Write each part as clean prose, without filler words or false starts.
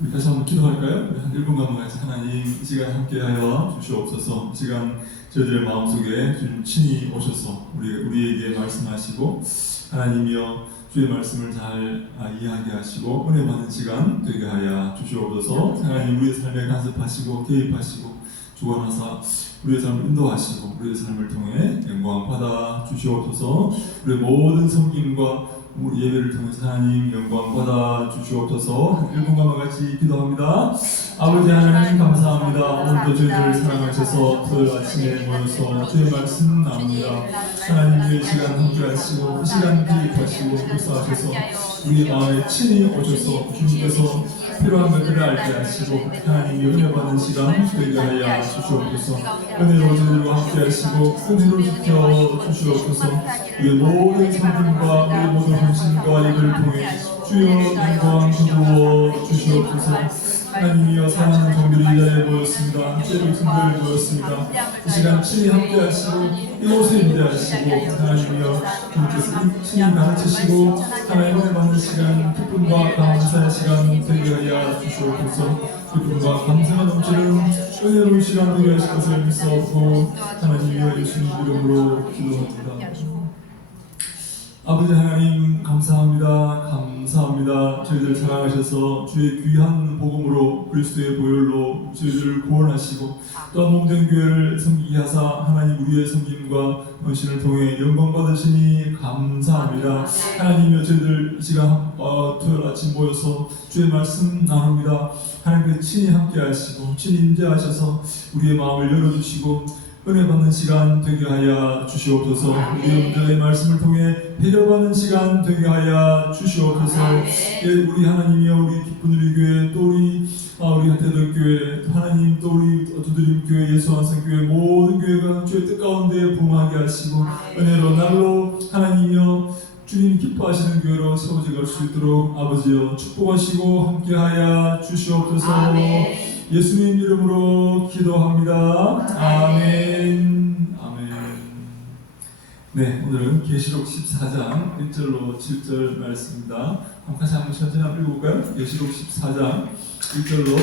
우리 다시 한번 기도할까요? 우리 한 1분간만 같이 하나님 이 시간 함께하여 주시옵소서. 이 시간 저희들의 마음속에 주님 친히 오셔서 우리에게 말씀하시고 하나님이여 주의 말씀을 잘 이해하게 하시고 은혜 받는 시간 되게 하여 주시옵소서. 하나님 우리의 삶에 간섭하시고 개입하시고 주관하사 우리의 삶을 인도하시고 우리의 삶을 통해 영광 받아 주시옵소서. 우리의 모든 섬김과 우리 예배를 통해서 하나님 영광 받아 주시옵소서. 1분간만 같이 기도합니다. 아버지 하나님 감사합니다. 오늘도 저희들을 사랑하셔서 토요일 아침에 모여서 주의 말씀 나눕니다. 하나님의 시간 함께 하시고 이 시간 기획하시고 역사하셔서 우리 마음에 친히 오셔서 주님께서 필요한 것들을 알게 하시고 하나님이 은혜 받는 시간 되게 하여 주시옵소서. 은혜로 저희들과 함께 하시고 은혜로 지켜 주시옵소서. 우리의 모든 삶과 우리의 모든 헌신과 예배를 통해 주여 영광 부어 주시옵소서. 하나님이여 사랑하는 종들이 이 자리에 모였습니다. 주의 성도를 모였습니다. 이 시간 친히 함께 하시고 이곳에 임재하시고 하나님이여 주님께서 친히 가르치시고 하나님 은혜 받는 시간 기쁨과 감사의 시간 되게 하여 주시옵소서. 기쁨과 감사가 넘치는 은혜로운 시간 되게 하실 것을 믿사옵고 하나님이여 예수님 이름으로 기도합니다. 아버지 하나님 감사합니다. 감사합니다. 저희들 사랑하셔서 주의 귀한 복음으로 그리스도의 보혈로 저희들을 구원하시고 또한 몸된 교회를 섬기게 하사 하나님 우리의 섬김과 헌신을 통해 영광 받으시니 감사합니다. 하나님이여 저희들 이 시간 토요일 아침 모여서 주의 말씀 나눕니다. 하나님께서 친히 함께 하시고 친히 임재하셔서 우리의 마음을 열어주시고 은혜 받는 시간 되게 하여 주시옵소서. 우리의 문제의 말씀을 통해 배려받는 시간 되게 하여 주시옵소서. 우리 하나님이여 우리 기쁜 우리 교회 또 우리 대덕교회 하나님 또 우리 두드림교회 예수한성교회 모든 교회가 주의 뜻 가운데 부흥하게 하시고 은혜로 날로 하나님이여 주님 기뻐하시는 교회로 세워져 갈 수 있도록 아버지여 축복하시고 함께하여 주시옵소서. 아멘. 예수님 이름으로 기도합니다. 아멘. 아멘. 네, 오늘은 계시록 14장 1절로 7절 말씀입니다. 다시 한번 천천히 한번 읽어볼까요? 계시록 14장 1절로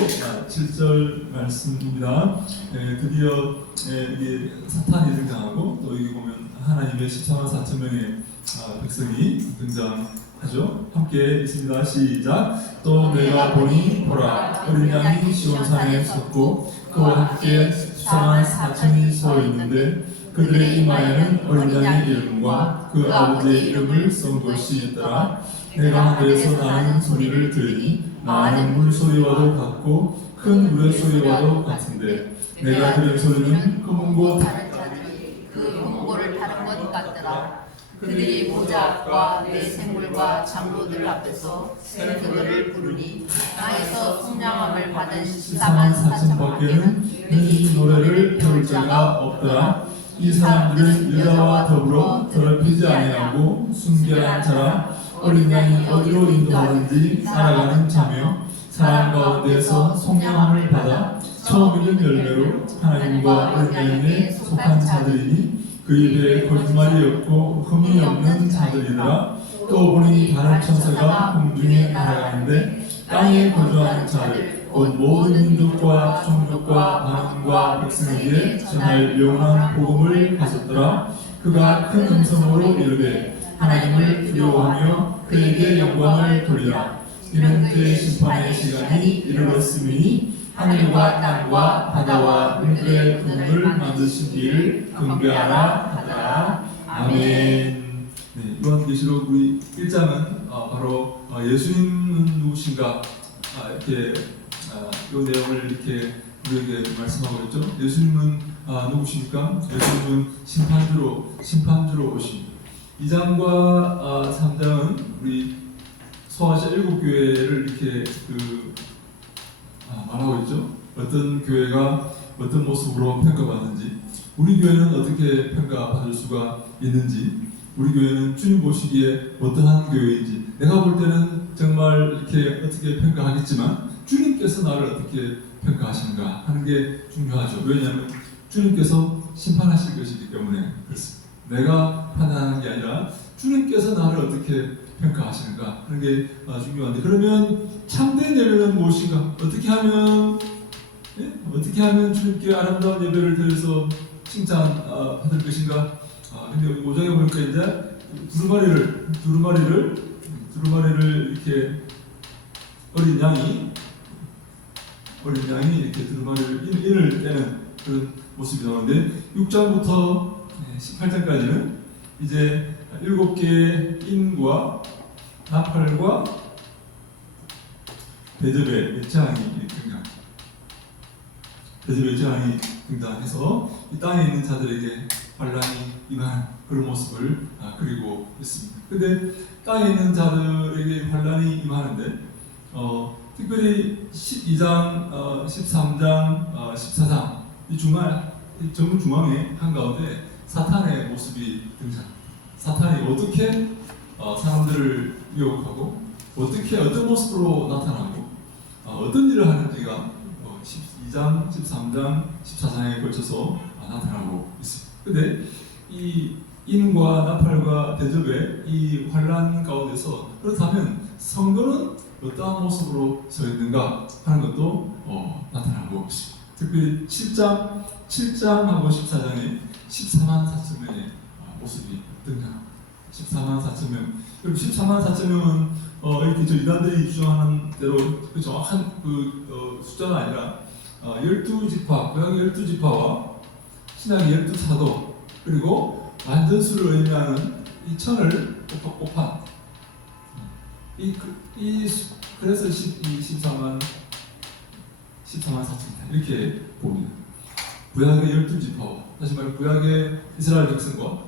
7절 말씀입니다. 드디어 이게 사탄이 등장하고 또 여기 보면 하나님의 14만 4천 명의 백성이 등장하죠. 함께 있습니다. 시작. 또 내가 보니 보라 어린 양이 시온산에 섰고 그와 함께 14만 4천이 서 있는데 그들의 이마에는 어린 양의 이름과 그 아버지의 이름을 쓴 것이 있더라. 내가 하늘에서 나는 소리를 들으니 많은 물소리와도 같고 큰 물의 소리와도 같은데 내가 들은 소리는 검은고 다른 자들이 그 검은고를 타는 것 같더라. 그들이 모자과 내 생물과 장로들 앞에서 새 그들을 부르니 땅에서 성량함을 받은 14만 4천 밖에는 이 노래를 배울 자가 없더라. 이 사람들은 여자와 더불어 더럽히지 아니하고 순결한 자라 어린 양이 어디로 인도하든지 살아가는 자며 사람 가운데서 성령함을 받아 처음 읽은 열매로 하나님과 어린 양에 속한 자들이니 그 입에 거짓말이 없고 흠이 없는 자들이더라. 또 보니 다른 천사가 공중에 날아가는데 땅에 거주하는 자들 곧 모든 민족과 종족과 반응과 백성에게 전할 영원한 복음을 가졌더라. 그가 큰 음성으로 이르되 하나님을 두려워하며 그에게 영광을 돌리라. 이는 그의 심판의 시간이 이르렀으니 하늘과 땅과 바다와 물들의 그물을 만드신 이를 경배하라 하더라. 아멘. 네, 요한계시록 우리 1장은 바로 예수님은 누구신가 이렇게 이 내용을 이렇게 우리에게 말씀하고 있죠. 예수님은 누구십니까? 예수님은 심판주로 오신. 2장과 3장은 우리 소아시아 7교회를 이렇게 말하고 있죠. 어떤 교회가 어떤 모습으로 평가받는지, 우리 교회는 어떻게 평가받을 수가 있는지, 우리 교회는 주님 보시기에 어떠한 교회인지, 내가 볼 때는 정말 이렇게 어떻게 평가하겠지만 주님께서 나를 어떻게 평가하시는가 하는 게 중요하죠. 왜냐하면 주님께서 심판하실 것이기 때문에 그렇습니다. 내가 판단하는 게 아니라 주님께서 나를 어떻게 평가하시는가 하는 게 중요한데, 그러면 참된 예배는 무엇인가? 어떻게 하면 주님께 아름다운 예배를 드려서 칭찬 받을 것인가? 근데 우리 5장에 보니까 이제 두루마리를 이렇게 어린 양이 이렇게 두루마리를 인을 떼는 그런 모습이 나오는데, 6장부터 18장까지는 이제 7개의 인과 나팔과 대접의 재앙이 등장해서 이 땅에 있는 자들에게 환란이 임하는 그런 모습을 그리고 있습니다. 근데 땅에 있는 자들에게 환란이 임하는데 특별히 12장, 13장, 14장 이 전문 중앙에 한가운데 사탄의 모습이 등장합니다. 사탄이 어떻게 사람들을 유혹하고 어떤 모습으로 나타나고 어떤 일을 하는지가 12장, 13장, 14장에 걸쳐서 나타나고 있습니다. 근데 이 인과 나팔과 대접의 이 환란 가운데서 그렇다면 성도는 어떠한 모습으로 서 있는가 하는 것도 나타나고 있습니다. 특별히 7장하고 14장에 14만 4천 명의 모습이 등장합니다. 14만 4천 명. 그리고 14만 4천 명은 이렇게 저 이단들이 주장하는 대로 그 정확한 숫자는 아니라 12지파, 구약의 12지파와 신약의 12사도 그리고 완전수를 의미하는 이 천을 곱한 그래서 14만 4천이다 이렇게 봅니다. 구약의 12지파와 다시 말해 구약의 이스라엘 백성과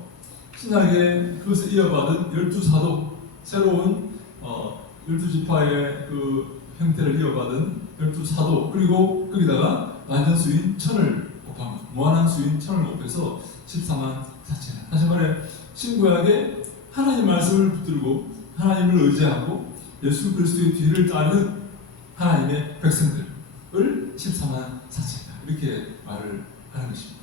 신약의 그것을 이어받은 12사도 새로운 12지파의 그 형태를 이어받은 12사도 그리고 거기다가 완전수인 천을 곱합니다. 무한한 수인 천을 곱해서 14만 4천. 다시 말해 신구약에 하나님 말씀을 붙들고 하나님을 의지하고 예수 그리스도의 뒤를 따르는 하나님의 백성들을 14만 4천이다 이렇게 말을 하는 것입니다.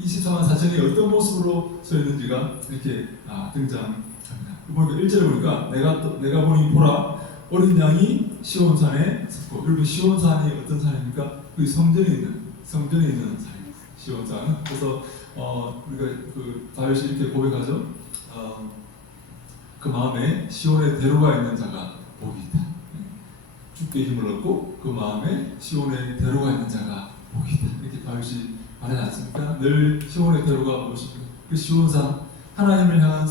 이 14만 4천이 어떤 모습으로 서 있는지가 이렇게 등장합니다. 보니까 1절에 보니까 내가 보니 보라 어린 양이 시온산에 섰고, 그리고 시온산이 어떤 산입니까? 그 성전에 있는 산입니다. 시온산은. 그래서 우리가 그 다윗이 이렇게 고백하죠. 그 마음에 시온에 대로가 있는 자가 복이 있다. 주께 힘을 얻고 그 마음에 시온에 대로가 있는 자가 복이 있다. 이렇게 다윗이 말하지 않습니까? 늘 시온의 대로가 무엇입니까? 그 시온산, 하나님을 향한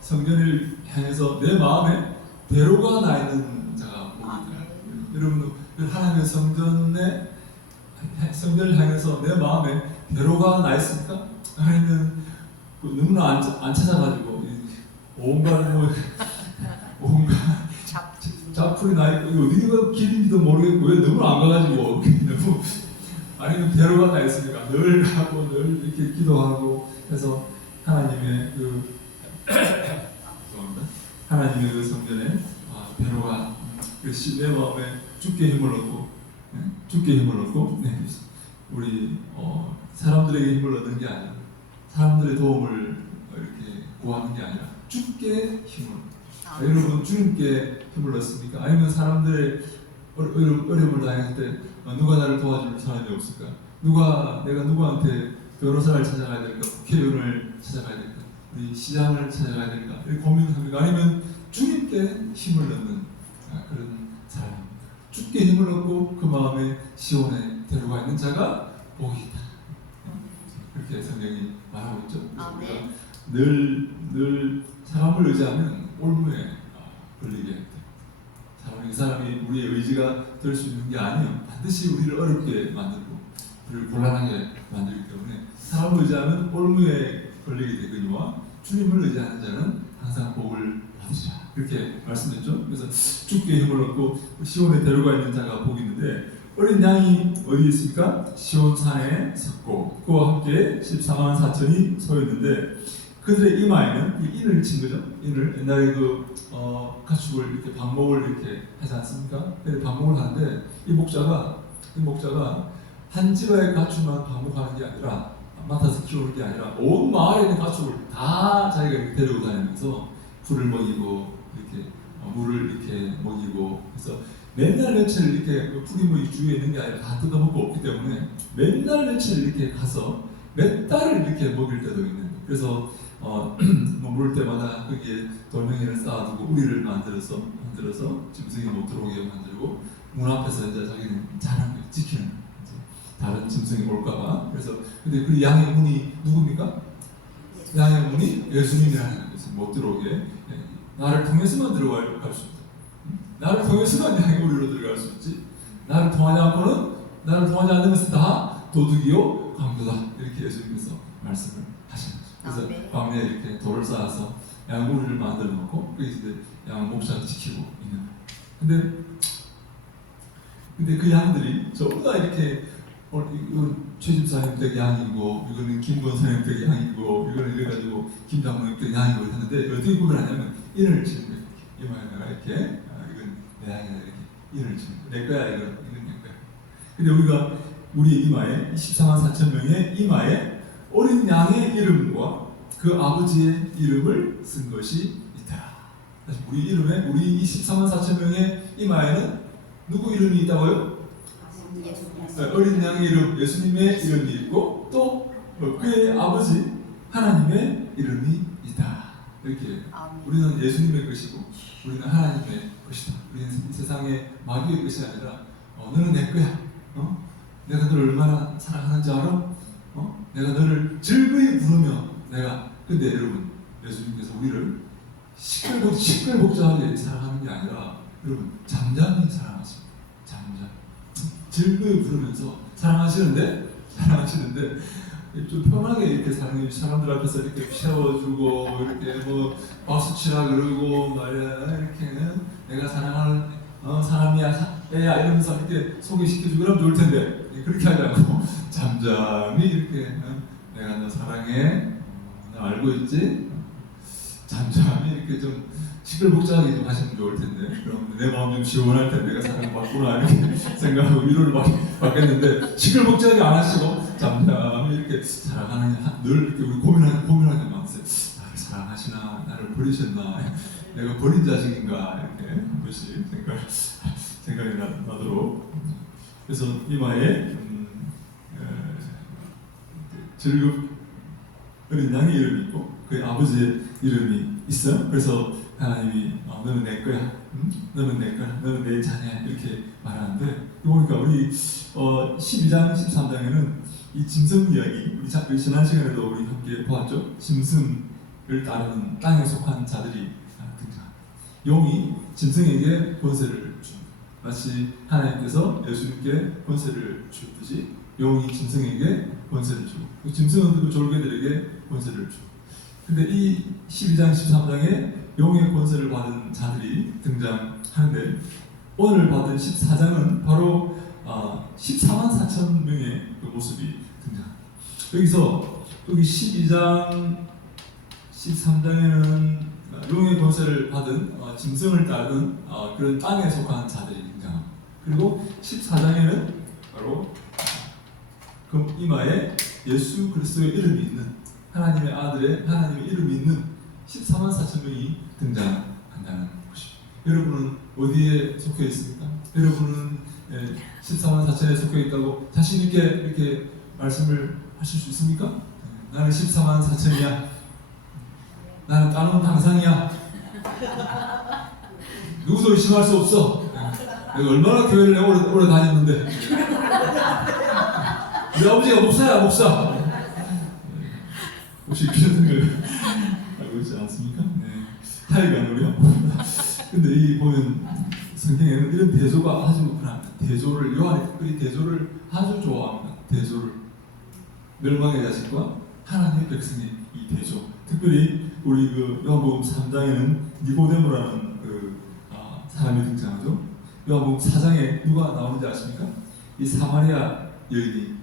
성전을 향해서 내 마음에 대로가 나 있는 자가 복이다. 여러분도 하나님의 성전을 향해서 내 마음에 대로가 나 있습니까? 아니면 너무나 안 찾아가지고 온갖 잡풀이 나 있고 어디가 길인지도 모르겠고 왜 너무 안 가가지고 너무 아니면 대로가 나 있으니까 늘 가고 늘 이렇게 기도하고 해서 하나님의 하나님의 그 성전에 대로가 내 마음에 주께 힘을 얻고 우리 사람들에게 힘을 얻는 게 아니라 사람들의 도움을 이렇게 구하는 게 아니라 주께 힘을 여러분 주님께 힘을 얻습니까? 아니면 사람들의 어려움을 당했을 때 누가 나를 도와줄 사람이 없을까? 내가 누구한테 변호사를 찾아가야 될까? 국회의원을 찾아가야 될까? 우리 시장을 찾아가야 될까? 이렇게 고민합니까? 아니면 주님께 힘을 얻는 그런 사람입니다. 주께 힘을 얻고 그 마음에 시온에 데려가 있는 자가 복이 있다. 그렇게 성경이 말하고 있죠. 네. 늘 사람을 의지하면 올무에 걸리게 됩니다. 이 사람이 우리의 의지가 될 수 있는 게 아니에요. 반드시 우리를 어렵게 만들고 우리를 곤란하게 만들기 때문에 사람을 의지하면 올무에 걸리게 되거니와 주님을 의지하는 자는 항상 복을 받으시라. 이렇게 말씀드렸죠. 그래서 주께 힘을 얻고 시온에 데려가 있는 자가 복이 있는데 어린 양이 어디 있습니까? 시온산에 섰고 그와 함께 14만 4천이 서 있는데 그들의 이마에는 인을 친 거죠. 인을 옛날에 가축을 이렇게 방목을 이렇게 하지 않습니까? 근데 방목을 하는데 이 목자가 한 집의 가축만 방목하는 게 아니라 맡아서 키우는 게 아니라 온 마을에 있는 가축을 다 자기가 이렇게 데리고 다니면서 풀을 먹이고 이렇게 물을 이렇게 먹이고 그래서 맨날 며칠 이렇게 풀이 뭐 주위에 있는 게 아니라 다 뜯어먹고 없기 때문에 맨날 며칠 이렇게 가서 몇 달을 이렇게 먹일 때도 있는 거예요. 그래서 뭐 물을 때마다 거기에 돌멩이를 쌓아두고 우리를 만들어서 짐승이 못 들어오게 만들고 문 앞에서 이제 자기는 자는 거예요. 지키는 거예요. 다른 짐승이 올까봐. 그래서 근데 그 양의 문이 누굽니까? 양의 문이 예수님이라는 것을 못 들어오게 나를 통해서만 들어갈 수 있다. 나를 통해서만 양의 우리로 들어갈 수 있지. 나를 통하지 않는 것은 다 도둑이요 강도다. 이렇게 예수님께서 말씀을 하시는 거죠. 그래서 광야에 이렇게 돌을 쌓아서 양무리를 만들어 놓고 거기서 이제 양 목자를 지키고 있는 거예요. 근데 그 양들이 전부 다 이렇게 이건 최집사님 댁 양이고 이거는 김권사님 댁 양이고 이거는 이래가지고 김장모님 댁 양이고 했는데 어떻게 구별하냐면 인을 치는 거예요. 이마에다가 이렇게 이건 내 양이다 이렇게 인을 치는 거예요. 내 거야 이건 내 거야. 근데 우리가 우리 이마에 14만 4천 명의 이마에 어린 양의 이름과 그 아버지의 이름을 쓴 것이 있더라. 우리 이름에 우리 24만 4천 명의 이마에는 누구 이름이 있다고요? 어린 양의 이름, 예수님의 이름이 있고 또 그의 아버지 하나님의 이름이 있다. 이렇게 우리는 예수님의 것이고 우리는 하나님의 것이다. 우리는 이 세상의 마귀의 것이 아니라 너는 내 거야. 내가 너를 얼마나 사랑하는지 알아? 내가 너를 즐거이 부르며 근데 여러분 예수님께서 우리를 시끌벅적하게 사랑하는 게 아니라 여러분 잠잠히 사랑하십니다. 잠잠 즐거이 부르면서 사랑하시는데 좀 편하게 이렇게 사람들 앞에서 이렇게 채워주고 이렇게 뭐 박수치라 그러고 말이야 이렇게 내가 사랑하는 사람이야 애야 이러면서 이렇게 소개시켜주고 그러면 좋을 텐데 그렇게 하지 않고 잠잠히 이렇게 내가 너 사랑해 너 알고 있지 잠잠히 이렇게 좀 시끌벅적하게 좀 하시면 좋을 텐데 그럼 내 마음 좀 시원할 텐데 내가 사랑받구나 이렇게 생각하고 위로를 받겠는데 시끌벅적하게 안 하시고 잠잠히 이렇게 사랑하는 늘 이렇게 우리 고민하는 마음에서 나를 사랑하시나 나를 버리셨나 내가 버린 자식인가 이렇게 한 번씩 생각이 나도록 그래서 이마에 즐겁 어린 양의 이름이 있고 그의 아버지의 이름이 있어요. 그래서 하나님이 너는 내 거야, 너는 내 거야, 너는 내 자녀야 이렇게 말하는데 보니까 우리 12장, 13장에는 이 짐승 이야기 우리 지난 시간에도 우리 함께 보았죠. 짐승을 따르는 땅에 속한 자들이 등장. 용이 짐승에게 권세를 줍니다. 마치 하나님께서 예수님께 권세를 주듯이 용이 짐승에게 권세를 주고 짐승은 그 졸개들에게 권세를 주고 근데 이 12장 13장에 용의 권세를 받은 자들이 등장하는데 오늘 받은 14장은 바로 14만 4천 명의 그 모습이 등장합니다. 여기 12장 13장에는 용의 권세를 받은 짐승을 따르는 그런 땅에 속한 자들이 등장합니다. 그리고 14장에는 바로 그 이마에 예수 그리스도의 이름이 있는 하나님의 아들의 하나님의 이름이 있는 14만 4천 명이 등장한다는 것입니다. 여러분은 어디에 속해 있습니까? 여러분은 14만 4천에 속해 있다고 자신 있게 이렇게 말씀을 하실 수 있습니까? 나는 14만 4천이야. 나는 따놓은 당상이야. 누구도 의심할 수 없어. 내가 얼마나 교회를 오래 다녔는데. 우리 아버지가 목사. 혹시 그런 걸 알고 있지 않습니까? 네. 타이가 우리가 근데 이 보면 성경에는 이런 대조가 아주 흔합니다. 대조를 요한이 특별히 대조를 아주 좋아합니다. 대조를 멸망의 자식과 하나님의 백성의 이 대조. 특별히 우리 그 요한복음 3장에는 니고데모라는 그 사람이 등장하죠. 요한복음 4장에 누가 나오는지 아십니까? 이 사마리아 여인이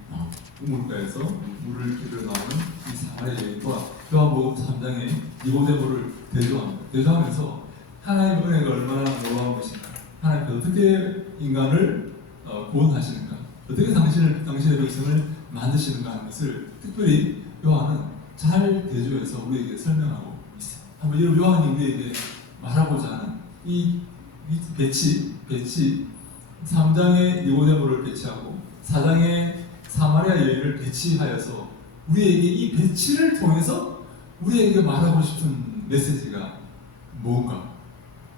우물가에서 물을 길러 나오는 이 사마리아 여인과 요한복음 3장에 니고데모를 대조하면서 하나님의 은혜가 얼마나 놀라운 것인가, 하나님께서 어떻게 인간을 구원하시는가, 어떻게 당신의 백성을 만드시는가 하는 것을 특별히 요한은 잘 대조해서 우리에게 설명하고 있어요. 한번 이 요한이 우리에게 말하고자 하는 이 배치 3장의 니고데모를 배치하고 4장의 사마리아 여인을 배치하여서 우리에게 이 배치를 통해서 우리에게 말하고 싶은 메시지가 뭔가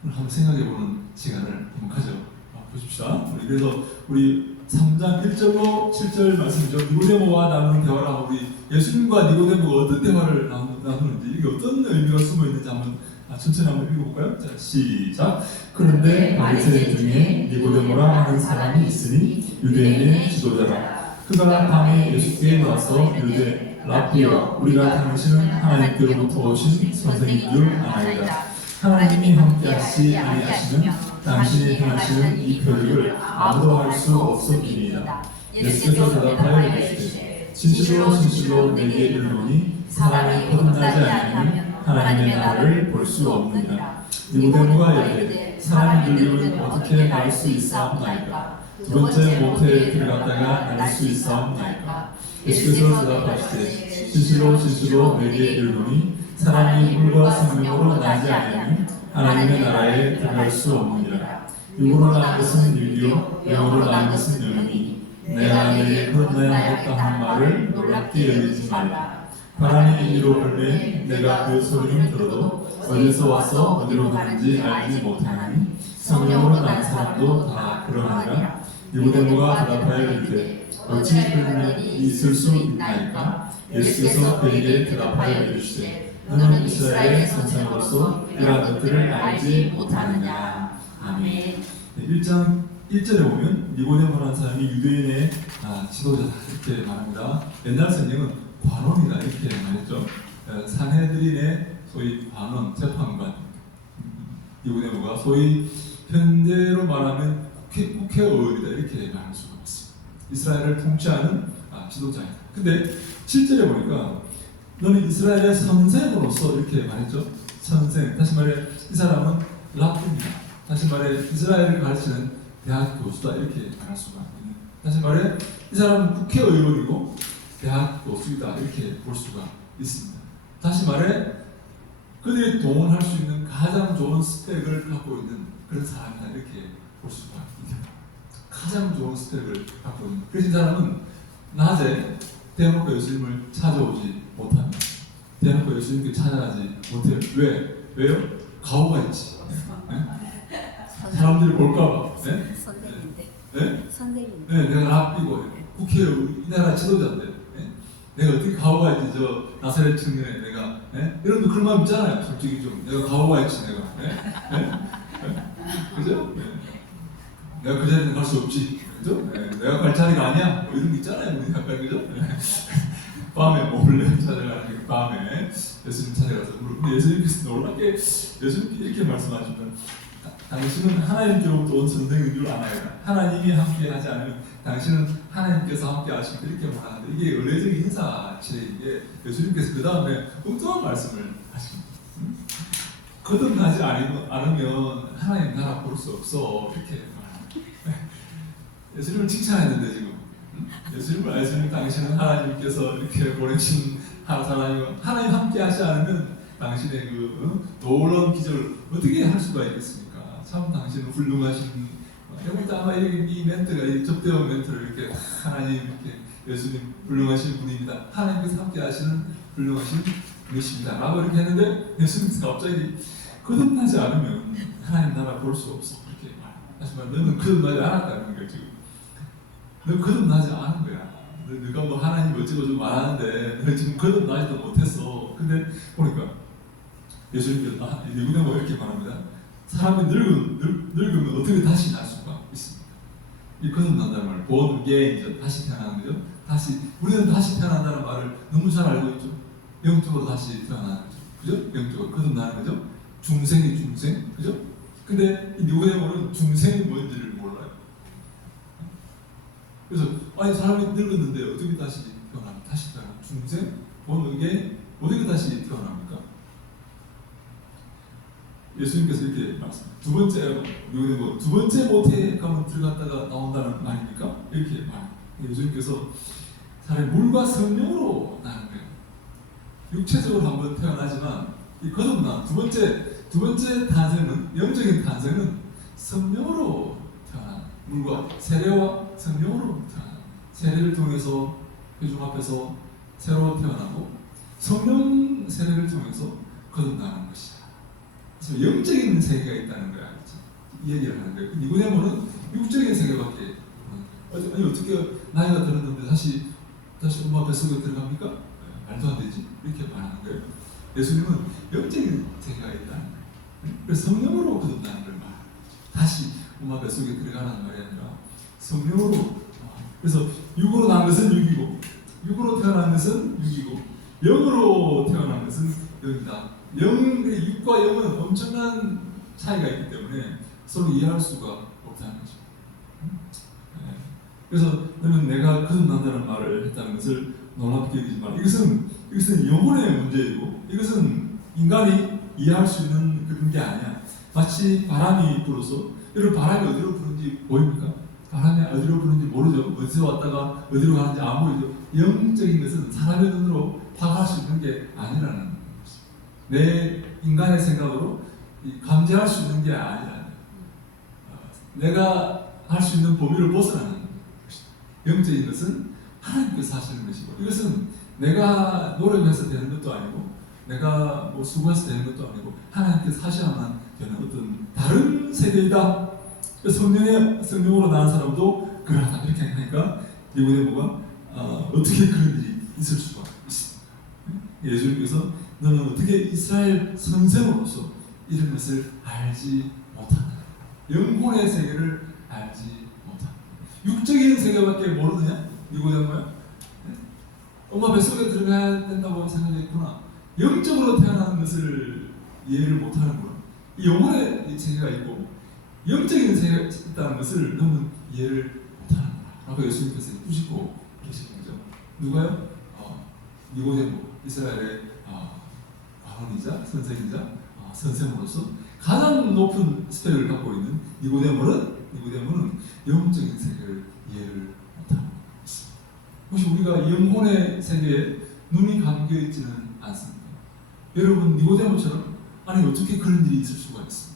한번 생각해보는 시간을 한번 가져보십시다. 그래서 우리 3장 1절로 7절 말씀이죠. 니고데모와 나누는 대화를 하고 우리 예수님과 니고데모가 어떤 대화를 나누는지 이게 어떤 의미가 숨어 있는지 한번 천천히 한번 읽어볼까요? 자, 시작. 그런데 바리새인 중에 니고데모라 하는 사람이 있으니 유대인의 지도자라. 그가 밤에 예수께 와서 이르되 라피여, 우리가 당신은 하나님께로부터 오신 선생인 줄 아나이다. 하나님이 함께하시 아니하시면 당신이 행하시는 이 표적을 아무도 할 수 없음이니이다. 예수께서 대답하여 이르시되 진실로 내게 이르노니 사람이 거듭나지 아니하면 하나님의 나라를 볼 수 없느니라. 니고데모가 이르되 사람이 늙으면 어떻게 날 수 있사옵나이까? 두 번째 모태에 들어갔다가 날 수 있사옵나이까? 예수께서 대답하시되 진실로 내게 이르노니 사람이 물과 성령으로 나지 아니하면 하나님의 나라에 들어갈 수 없느니라. 육으로 난 것은 육이요 영으로 난 것은 영이니 내가 내게 거듭나야 하겠다 한 말을 놀랍게 여기지 말라. 바람이 이리로 불매 내가 그 소리를 들어도 어디서 와서 어디로 가는지 알지 못하니 성령으로 난 사람도 다 그러하니라. 니고데모가 대답하여 이르되 어찌 그런 일이 있을 수 있나이까? 예수께서 그에게 대답하여 이르시되 너는 이스라엘의 선생으로서 이러한 것들을 알지 못하느냐. 아멘. 1장 1절에 보면 니고데모라는 사람이 유대인의 지도자다 이렇게 말합니다. 옛날 성경은 관원이다 이렇게 말했죠. 산헤드린의 소위 관원, 재판관 니고데모가 소위 현대로 말하면 국회의원이다 이렇게 말할 수가 있습니다. 이스라엘을 통치하는 지도자이다. 근데 7절에 보니까 너는 이스라엘의 선생으로서 이렇게 말했죠. 선생. 다시 말해 이 사람은 랍입니다. 다시 말해 이스라엘을 가르치는 대학 교수다 이렇게 말할 수가 있는. 다시 말해 이 사람은 국회의원이고 대학 교수이다 이렇게 볼 수가 있습니다. 다시 말해 그들이 동원할 수 있는 가장 좋은 스펙을 갖고 있는 그런 사람이다 이렇게 볼 수가 있습니다. 가장 좋은 스펙을 갖고 있는. 그래서 이 사람은 낮에 대놓고 예수님을 찾아오지 못합니다. 대놓고 예수님께 찾아가지 못해요. 왜요? 가오가 있지. 네? 사람들이 볼까봐. 네? 선생인데. 네? 선생인데. 네, 내가 랍이고 국회의원 이 나라 지도자인데 네? 내가 어떻게 가오가 있지 저 나사렛 청년에 내가 네? 여러분도 그런 마음 있잖아요. 솔직히 좀 내가 가오가 있지 내가 네? 네? 네? 그죠? 네. 내가 그 자리에 갈 수 없지 그죠? 네. 내가 갈 자리가 아니야 뭐 이런 거 있잖아요 우리 약간 그죠? 네. 밤에 몰래 찾아가는 밤에 예수님 찾아가서 근데 예수님께서 놀랍게 예수님께 이렇게 말씀하시면 당신은 하나님께로부터 온 선생인 줄 아나요? 하나님이 함께 하지 않으면 당신은 하나님께서 함께 하시고 이렇게 말하는데 이게 의례적인 인사체인데 예수님께서 그 다음에 엉뚱한 말씀을 하십니다. 거듭나지 않으면 하나님 나라 볼 수 없어 이렇게 말합니다. 예수님을 칭찬했는데 지금 예수님 당신은 하나님께서 이렇게 보내신 사람이고 하나님 함께 하지 않으면 당신의 그 놀라운 기적을 어떻게 할 수가 있겠습니까? 참 당신은 훌륭하신 여기다 아마 이 멘트가 이 접대어 멘트를 이렇게 하나님 이렇게 예수님 훌륭하신 분입니다. 하나님께서 함께 하시는 훌륭하신 분이십니다. 라고 이렇게 했는데 예수님께서 갑자기 거듭나지 않으면 하나님 나라 볼 수 없어 이렇게 다시 말해 너는 거듭나지 않았다는 거야 지금. 너 거듭나지 않은 거야. 너가 뭐 하나님 어쩌고 좀 말하는데 너 지금 거듭나지도 못했어. 근데 보니까 예수님께서 니고데모가 이렇게 말합니다. 사람이 늙으면 어떻게 다시 날 수가 있습니까? 이 거듭난다는 말, born again, 다시 태어나는 거죠. 우리는 다시 태어난다는 말을 너무 잘 알고 있죠. 영적으로 다시 태어나는 거죠. 그죠? 영적으로 거듭나는 거죠. 중생이 중생, 그죠? 근데 이 니고데모는 중생이 뭔지를 몰라요. 그래서 아니 사람이 늙었는데 어떻게 다시 태어납니까? 다시 태어나 중생? born again? 어떻게 다시 태어납니까? 예수님께서 이렇게 말씀. 두 번째 모태에 가면 들어갔다가 나온다는 말입니까? 이렇게 말. 예수님께서 차라리 물과 성령으로 나는 거예요. 육체적으로 한번 태어나지만 이 거듭난 두 번째 탄생은, 영적인 탄생은 성령으로 태어난, 물과 세례와 성령으로 태어난, 세례를 통해서 회중 앞에서 새로 태어나고 성령 세례를 통해서 거듭나는 것이다. 그래서 영적인 세계가 있다는 거야. 그렇죠? 이 얘기를 하는 거예요. 니고데모는 육적인 세계밖에 아니 어떻게 나이가 들었는데 다시 엄마 뱃속에 들어갑니까? 말도 안 되지. 이렇게 말하는 거예요. 예수님은 영적인 세계가 있다는 거예요. 그래서 성령으로 거듭나는 걸 말해요. 다시 엄마 뱃속에 들어가는 말이 아니라 성령으로. 그래서 육으로 난 것은 육이고, 육으로 태어난 것은 육이고, 영으로 태어난 것은 영이다. 육과 영은 엄청난 차이가 있기 때문에 서로 이해할 수가 없다는 거죠. 그래서 너는 내가 거듭난다는 말을 했다는 것을 놀랍게 여기지만 이것은 영혼의 문제이고, 이것은 인간이 이해할 수 있는 그런 게 아니야. 마치 바람이 불어서, 여러분 바람이 어디로 부는지 보입니까? 바람이 어디로 부는지 모르죠. 어디서 왔다가 어디로 가는지 안 보이죠. 영적인 것은 사람의 눈으로 파악할 수 있는 게 아니라는 거죠. 내 인간의 생각으로 감지할 수 있는 게 아니라는 거죠. 내가 할 수 있는 범위를 벗어나는 것이죠. 영적인 것은 하나님께서 하시는 것이고, 이것은 내가 노력해서 되는 것도 아니고, 내가 뭐 수고해서 되는 것도 아니고, 하나님께서 하셔야만 되는 어떤 다른 세계이다. 성령으로 낳은 사람도 그러하다. 이렇게 하니까 니고데모가 어떻게 그런 일이 있을 수가 있습니까? 예수님께서 너는 어떻게 이스라엘 선생으로서 이런 것을 알지 못하느냐? 영혼의 세계를 알지 못하느냐? 육적인 세계밖에 모르느냐? 니고데모야? 엄마 뱃속에 들어가야 된다고 생각했구나. 영적으로 태어나는 것을 이해를 못하는구나. 이 영혼의 세계가 있고 영적인 세계가 있다는 것을 너무 이해를 못하는구나 라고 예수님께서 꾸짖고 계시는 거죠. 누가요? 니고데모, 이스라엘의 왕이자 선생이자 선생으로서 가장 높은 스펙을 갖고 있는 니고데모는 영적인 세계를 이해를 못하는 것입니다. 혹시 우리가 영혼의 세계에 눈이 감겨 있지는 않습니다. 여러분 니고데모처럼 아니 어떻게 그런 일이 있을 수가 있습니까?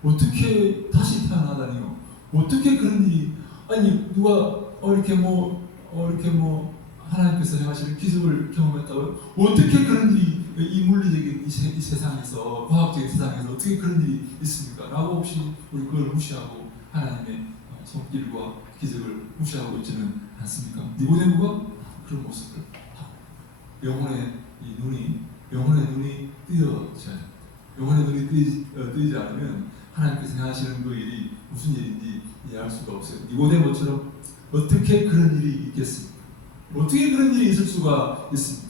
어떻게 다시 태어나다니요? 어떻게 그런 일이, 아니 누가 이렇게 하나님께서 행하시는 기적을 경험했다고요? 어떻게 그런 일이 이 물리적인 이 세상에서, 과학적인 세상에서 어떻게 그런 일이 있습니까? 라고 혹시 우리 그걸 무시하고 하나님의 손길과 기적을 무시하고 있지는 않습니까? 니고데모가 그런 모습을 하고 영혼의 눈이 뜨여져야 됩니다. 영혼의 눈이 뜨이지 않으면 하나님께서 행하시는 그 일이 무슨 일인지 이해할 수가 없어요. 니고데모처럼 어떻게 그런 일이 있겠습니까? 어떻게 그런 일이 있을 수가 있습니까?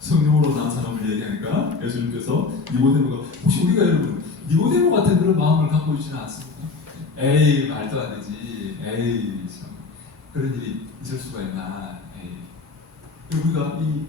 성령으로 낳은 사람을 얘기하니까 예수님께서 니고데모가, 혹시 우리가 여러분 니고데모 같은 그런 마음을 갖고 있지는 않습니까? 에이 말도 안 되지. 에이 참 그런 일이 있을 수가 있나. 에이. 우리가 이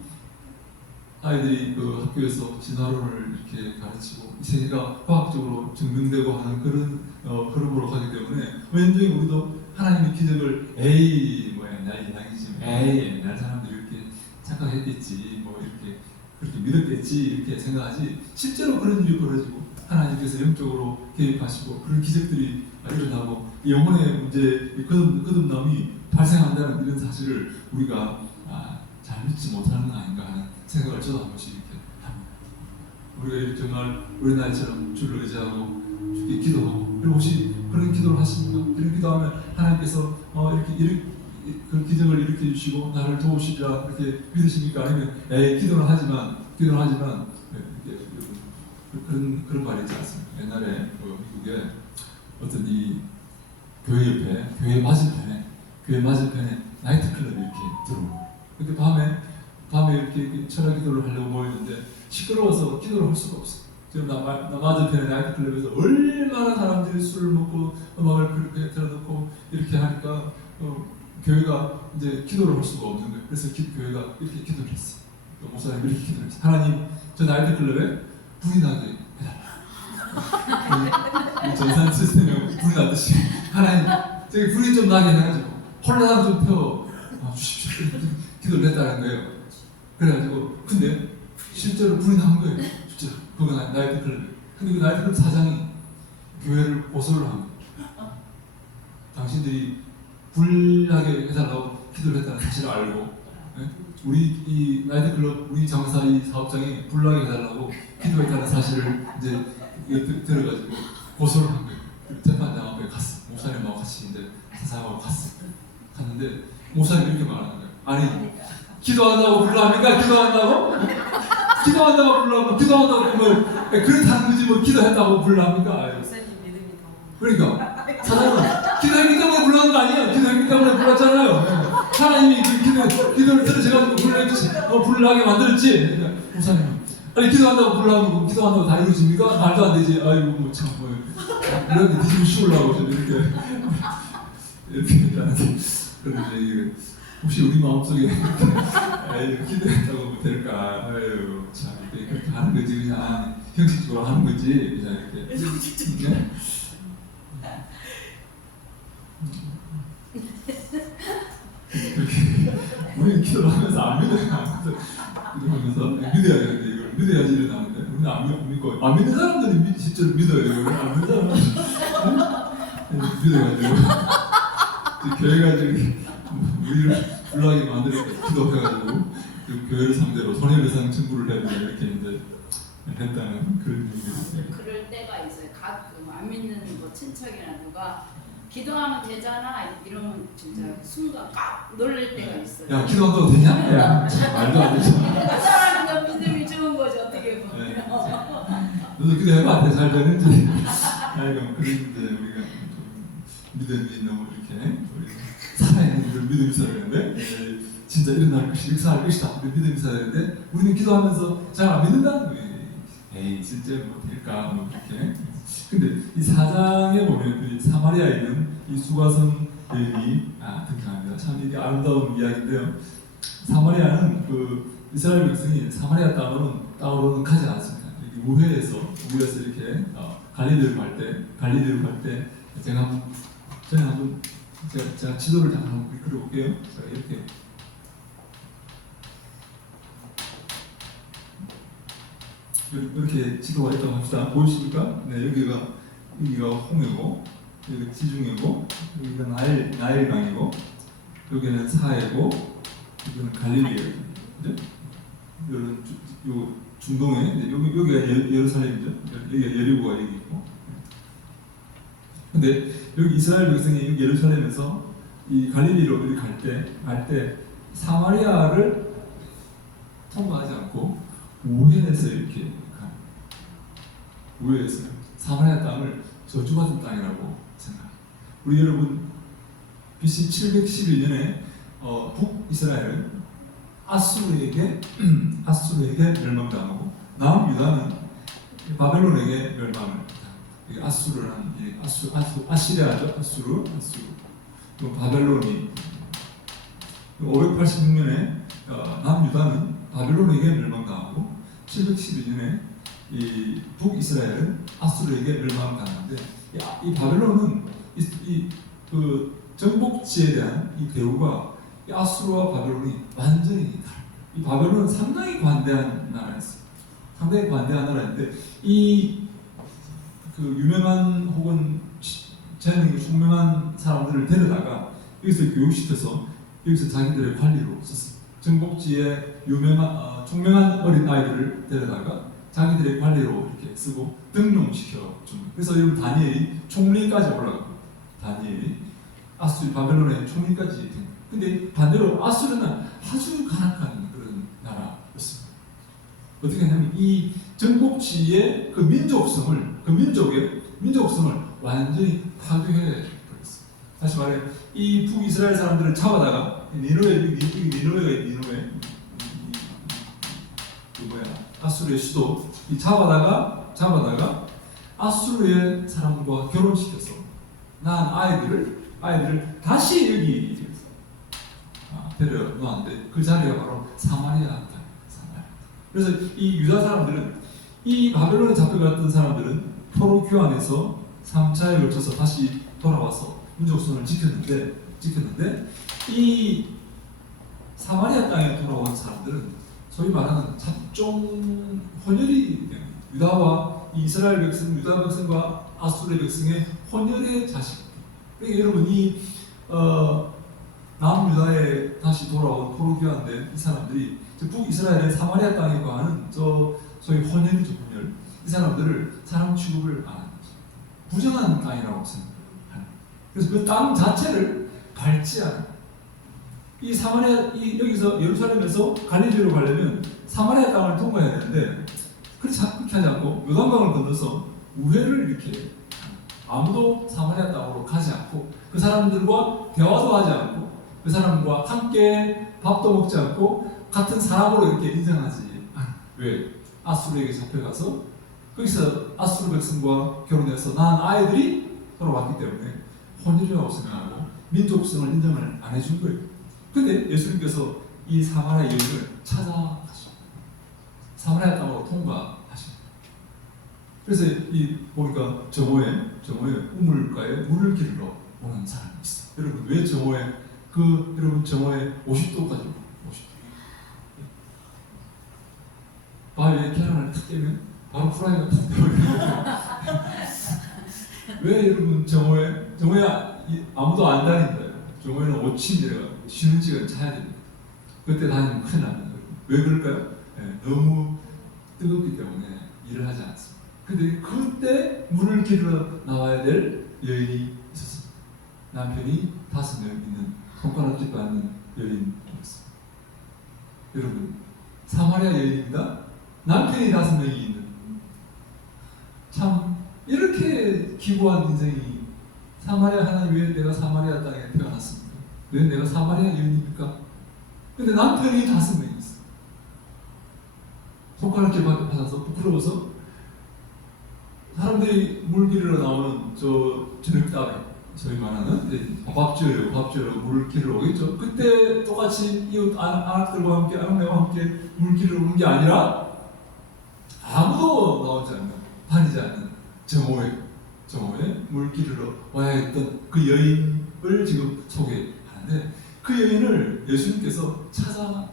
아이들이 그 학교에서 진화론을 이렇게 가르치고 이 세계가 과학적으로 증명되고 하는 그런 흐름으로 가기 때문에 왠지 우리도 하나님의 기적을 에이 뭐 옛날 이야기지, 에이 옛날 사람들이 이렇게 착각했겠지, 뭐 이렇게 그렇게 믿었겠지 이렇게 생각하지, 실제로 그런 일이 벌어지고 하나님께서 영적으로 개입하시고 그런 기적들이 일어나고 영혼의 문제, 거듭남이 발생한다는 이런 사실을 우리가 잘 믿지 못하는 거 아닌가 하는 생각을 저도 한 번씩 이렇게 합니다. 우리가 정말 우리나라처럼 주를 의지하고 주께 기도하고, 그리고 혹시 그런 기도를 하십니까? 그런 기도하면 하나님께서 이렇게 그 기적을 일으켜 주시고 나를 도우시리라 이렇게 믿으십니까? 아니면 기도는 하지만 이렇게 그런 말이 있지 않습니까? 옛날에 미국에 어떤 이 교회 맞은편에 나이트클럽이 이렇게 들어오고, 근데 밤에 이렇게 철학 기도를 하려고 모였는데 시끄러워서 기도를 할 수가 없어요. 지금 나 맞은편에 나이트클럽에서 얼마나 사람들이 술을 먹고 음악을 그렇게 틀어놓고 이렇게 하니까 교회가 이제 기도를 할 수가 없는 거예요. 그래서 교회가 이렇게 기도를 했어요. 목사님이 이렇게 기도를 했어요. 하나님, 저 나이트클럽에 불이 나게 해달라. 전산 시스템에 불이 나듯이 하나님, 저기 불이 좀 나게 해가지고 홀라당 좀 태워 주십시오. 기도를 했다는 거예요. 그래가지고 근데 실제로 불이 난 거예요. 진짜 그거 나이트클럽. 근데 그 나이트클럽 사장이 교회를 고소를 한 거예요. 당신들이 불나게 해달라고 기도를 했다는 사실을 알고, 예? 우리 이 나이트클럽 우리 장사 이 사업장이 불나게 해달라고 기도했다는 사실을 이제 들어가지고 고소를 한 거예요. 재판장 앞에 갔어. 목사님하고 같이 이제 사장하고 갔는데 목사님이 이렇게 말하는 거예요. 아니 기도한다고 불납니까? 기도한다고? 기도한다고 불나면 기도한다고 뭐 그렇다는 거지 뭐 기도했다고 불납니까? 그러니까 사람은 기도했기 때문에 불나는 거 아니에요. 기도했기 때문에 불났잖아요. 하나님이 그 기도를 들으셔가지고 불나게 만들었지. 그러니까 목사님은 아니 기도한다고 불나면 기도한다고 다 이루어집니까? 말도 안 되지. 아이고 뭐참 뭐 이렇게 뒤집어 씌우려고 이렇게 했다는 그런데 이게 혹시 우리 마음속에 아유 기도했다고 뭐 될까? 아유 참 그렇게 하는 거지 그냥 형식적으로 하는 거지 그냥 이렇게. 네? 우리는 기도를 하면서 안 믿어요. 기도하면서 믿어야 되는데 이걸 믿어야지 일어나는데 우리는 안 믿고 안 믿는 사람들이 실제로 믿어요. 안 믿는 사람들은 믿어가지고 교회가 지금 우리를 불나게 만들었다 기도해가지고 교회를 상대로 손해배상 청구를 해야 된다 이렇게 이제 했다는 그런 얘기가 있어요. 그럴 때가 있어요. 가끔 안 믿는 뭐 친척이나 누가 기도하면 되잖아 이러면 진짜 순간 깜 놀랄 때가 있어요. 야 기도한다고 되냐? 야 말도 안 되지. 그 사람은 믿음이 좋은 거죠 어떻게 보면. 네. 너도 기도해봐 잘 되는지. 아이고 그런데 우리가 좀 믿음이 너무 이렇게 우리 살아있는 이런 믿음이 있어야 되는데 진짜 일어날 것이 역사할 것이다 이런 믿음이 있어야 되는데 우리는 기도하면서 잘 안 믿는다는 거예요. 에이 진짜 뭐 될까 뭐 이렇게. 근데 이 4장에 보면 이 사마리아에 있는 이 수가성 여인이 등장합니다. 참 이게 아름다운 이야기인데요. 사마리아는 그 이스라엘 백성이 사마리아 땅으로는 가지 않습니다. 이렇게 우회에서 이렇게 갈릴리로 갈 때 제가 지도를 잠깐 한번 그려볼게요. 제가 이렇게 이렇게 지도가 있다고 합시다. 보이십니까? 네, 여기가 홍해고, 여기가 지중해고, 여기가 나일강이고, 여기는 사해고, 여기는 갈릴리예요. 그죠? 여기는 요 중동에 여기가 예루살렘이죠. 여기가 여리고가 여기 있고. 근데 여기 이스라엘 백성이 여기 예루살렘에서 이 갈릴리로 이렇게 갈 때 사마리아를 통과하지 않고 우회해서 이렇게 우회해서 사마리아 땅을 저주받은 땅이라고 생각합니다. 우리 여러분 BC 711년에 북이스라엘은 아수르에게 멸망당하고 남유다는 바벨론에게 멸망을 아수르라는 아시리아죠. 아수르 바벨론이 586년에 남유다는 바벨론에게 멸망당하고 712년에 이 북이스라엘은 아수르에게 멸망당하는데 이 바벨론은 그 정복지에 대한 이 대우가 이 아수르와 바벨론이 완전히 다릅니다. 이 바벨론은 상당히 관대한 나라였어요. 상당히 관대한 나라인데 이 그 유명한 혹은 재능이 총명한 사람들을 데려다가 여기서 교육시켜서 여기서 자기들의 관리로 썼습니다. 정복지에 유명한 총명한 어린 아이들을 데려다가 자기들의 관리로 이렇게 쓰고 등용시켜 줍니다. 그래서 여러분 다니엘이 총리까지 올라가고 다니엘이 바벨론의 총리까지 됩니다. 근데 반대로 아수르는 아주 간악한 그런 나라였습니다. 어떻게 하냐면 이 정복지의 그 민족성을 완전히 파괴해 버렸어요. 다시 말해 이 북이스라엘 사람들을 잡아다가 니누에가 아수르의 수도 잡아다가 아수르의 사람과 결혼시켜서 낳은 아이들을 다시 여기 데려 놓았는데 그 자리가 바로 사마리아. 그래서 이 유다 사람들은 이 바벨론에 잡혀갔던 사람들은 포로 교환해서 3차에 걸쳐서 다시 돌아와서 민족성을 지켰는데 지켰는데 이 사마리아 땅에 돌아온 사람들은 소위 말하는 잡종 혼혈이 유다와 이스라엘 백성, 유다 백성과 아수르 백성의 혼혈의 자식. 그러니까 여러분 이 남유다에 다시 돌아온 포로기환된 이 사람들이 북이스라엘의 사마리아 땅에 거하는 저 소위 혼혈이죠, 혼혈. 이 사람들을 사람 취급을 안 하는 거죠. 부정한 땅이라고 생각하는. 그래서 그 땅 자체를 밟지 않아요. 이 사마리아, 여기서 예루살렘에서 갈릴리로 가려면 사마리아 땅을 통과해야 되는데 그렇게 하지 않고 요단강을 건너서 우회를 이렇게 아무도 사마리아 땅으로 가지 않고 그 사람들과 대화도 하지 않고 그 사람과 함께 밥도 먹지 않고 같은 사람으로 이렇게 인정하지 않아요. 왜? 아수르에게 잡혀가서 거기서 아수르 백성과 결혼해서 낳은 아이들이 서로 왔기 때문에 혼혈이라고 생각하고 민족성을 인정을 안 해준 거예요. 근데 예수님께서 이 사마리아 여인을 찾아가시고 사마리아 땅으로 통과하시고 그래서 이 보니까 정오에 우물가에 물을 기르러 오는 사람이 있어요. 여러분 왜 정오에 여러분 정오에 50도까지 50도 바위에 계란을 탁 깨면 바로 프라이가 탁 되어버려요. 왜 여러분 정오에 아무도 안 다닌다. 정오에는 옷이 내려가 쉬는 시간 차야 됩니다. 그때 다니면 큰일 납니다. 왜 그럴까요? 네, 너무 뜨겁기 때문에 일을 하지 않습니다. 근데 그때 물을 기르러 나와야 될 여인이 있었습니다. 남편이 5명 있는 손가락질도 않는 여인이었습니다. 여러분 사마리아 여인입니다. 남편이 5명이 있는 참 이렇게 기구한 인생이 사마리아 하나님 왜 내가 사마리아 땅에 태어났습니까? 왜 내가 사마리아 여인입니까? 근데 남편이 5명이 있어. 손가락질 받아서 부끄러워서 사람들이 물 기르러 나오는 저녁 땀에 저희 말하는 밥 줘요 물 기르러 오겠죠. 그때 똑같이 이웃 아낙들과 함께 아낙네와 함께 물 기르러 오는 게 아니라 아무도 나오지 않는 다니지 않는 정오에 물 기르러 와야 했던 그 여인을 지금 소개하는데 그 여인을 예수님께서 찾아가십니다.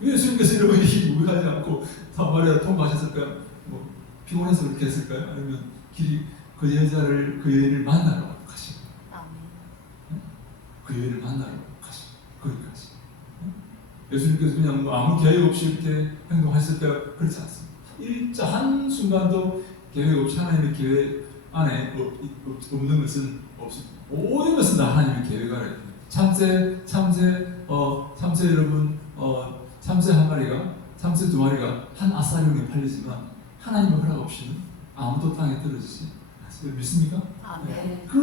왜 예수님께서 이런 일이 우회하지 않고 사마리아 통과하셨을까요? 뭐 피곤해서 그렇게 했을까요? 아니면 길이 그 여인을 만나러 가시고 그 여인을 만나러 가시고 거기까지 예수님께서 그냥 아무 계획 없이 이렇게 행동하셨을까요? 그렇지 않습니다. 일자 한 순간도 계획 없이 하나님의 계획 안에 없는 것은 없습니다. 모든 것은 다 하나님의 계획 아래. 참새 여러분, 참새 한 마리가, 참새 2마리가 한 아사리온에 팔리지만 하나님의 허락 없이는 아무도 땅에 떨어지지 않습니다. 믿습니까? 네. 그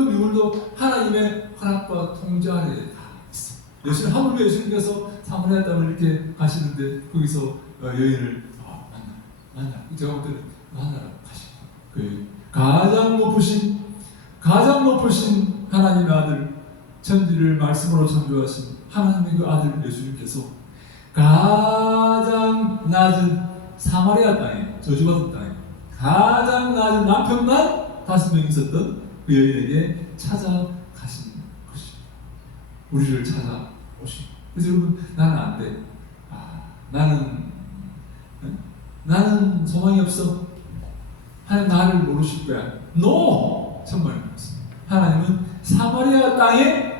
미물도 하나님의 허락과 통제 아래 다 있습니다. 하물며 예수님께서 사마리아 땅을 이렇게 가시는데 거기서 여인을 만나. 제가 볼 때는 만나러 가시고 그 가장 높으신 하나님의 아들 천지를 말씀으로 창조하신 하나님의 그 아들 예수님께서 가장 낮은 사마리아 땅에 저주받은 땅에 가장 낮은 남편만 5명 있었던 그 여인에게 찾아가신 것입니다. 우리를 찾아오십니다. 그래서 여러분 나는 안 돼. 나는 소망이 없어. 하나님 나를 모르실 거야. No! 정말 하나님은 사마리아 땅에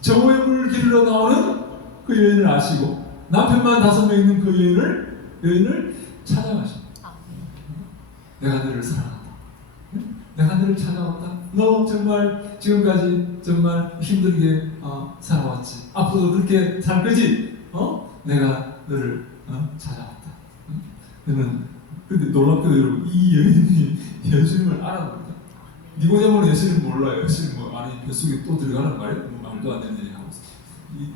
정오의 물 기르러 나오는 그 여인을 아시고 남편만 5명 있는 그 여인을 찾아가십니다. 내가 너를 사랑한다. 내가 너를 찾아왔다. 너 정말 지금까지 정말 힘들게 살아왔지. 앞으로도 그렇게 살 거지. 내가 너를 찾아왔다. 근데 놀랍게도 여러분 이 여인이 예수님을 알아봅니다. 니고데모는 예수님 몰라요. 예수님 아니 뱃속에 또 들어가는 말이야? 말도 안 되는 얘기 하고 있어요.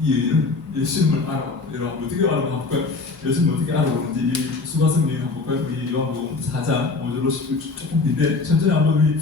이 여인은 예수님을 알아봅니다. 여러분 어떻게 알아볼까요? 예수님 어떻게 알아보는지 이 수가성경 한번 볼까요? 우리 요한복음 4장 5절로 10절 조금 긴데 천천히 한번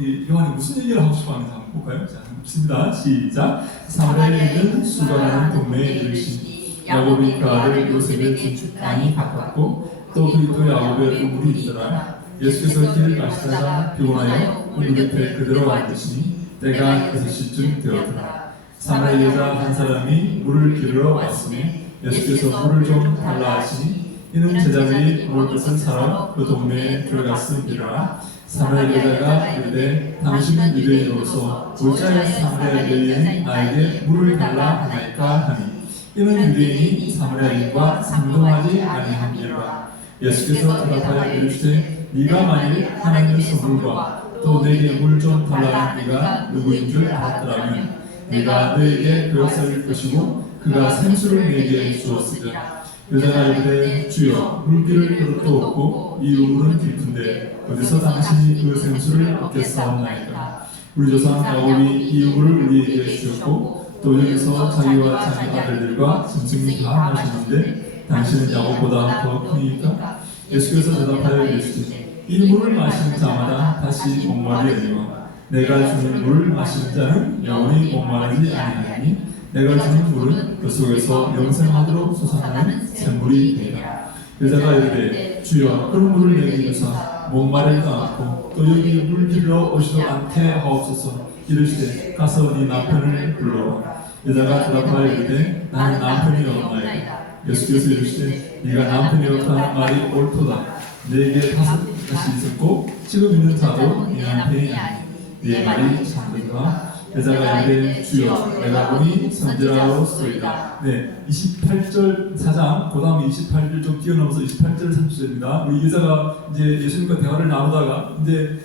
이 요한이 무슨 얘기를 하고 싶어 하는지 한번 볼까요? 자, 읽습니다. 시작. 사마리아에 있는 수가라는 동네에 이르시니 야곱이 그 아들 요셉의 집 땅이 가깝고 또 그리도 야곱의 우물이 있더라. 예수께서 길을 가시다가 피곤하여 우물 곁에 그대로 앉으시니 때가 6시쯤 되었더라. 사마리아 여자 한 사람이 물을 기르러 왔으니 예수께서 물을 좀 달라 하시니 이는 제자들이 먹을 것을 사러 그 동네에 들어갔음이라. 사마리아 여자가 이르되 당신은 유대인으로서 어찌하여 사마리아 여인이 나에게 물을 달라 하나이까 하니 이는 유대인이 사마리아인과 상종하지 아니함이라. 예수께서 대답하여 이르시되 네가 만일 하나님의 선물과 또 내게 물 좀 달라는 네가 누구인 줄 알았더라면 네가 너에게 배웠을 것이고 그가 생수를 내게 주었으리라. 여자가 이르되 주여 물기를 그릇도 없고 이 우물은 깊은데 어디서 당신이 그 생수를 얻겠사옵나이까. 우리 조상 야곱이 이 우물을 우리에게 주었고 또 여기서 자기와 자기 아들들과 짐승이 다 마시는데 당신은 야곱보다 더 크니까. 예수께서 대답하여 이르시되 이 물을 마시는 자마다 다시 목마르리니와 내가 주는 물을 마시는 자는 영원히 목마르지 아니하니 내가 주는 물은 그 속에서 영생하도록 솟아나는 샘물이 되리라. 여자가 이르되 주여 그런 물을 내게 주사 목마르지도 않고 또 여기 물 기르러 오지도 않게 하옵소서. 이르시되 가서 네 남편을 불러라. 여자가 대답하여 이르되 나는 남편이 없나이다. 예수께서 이르시되 네가 남편이 없다는 말이 옳도다. 네게 5이 있었고 지금 있는 자도 네 남편이 아니니 네 말이 참되도다. 여자가 이르되 주여 내가 보니 선지자로소이다. 네, 28절 4장 그 다음 28절 좀 뛰어넘어서 28절 30절입니다. 우리 여자가 이제 예수님과 대화를 나누다가 이제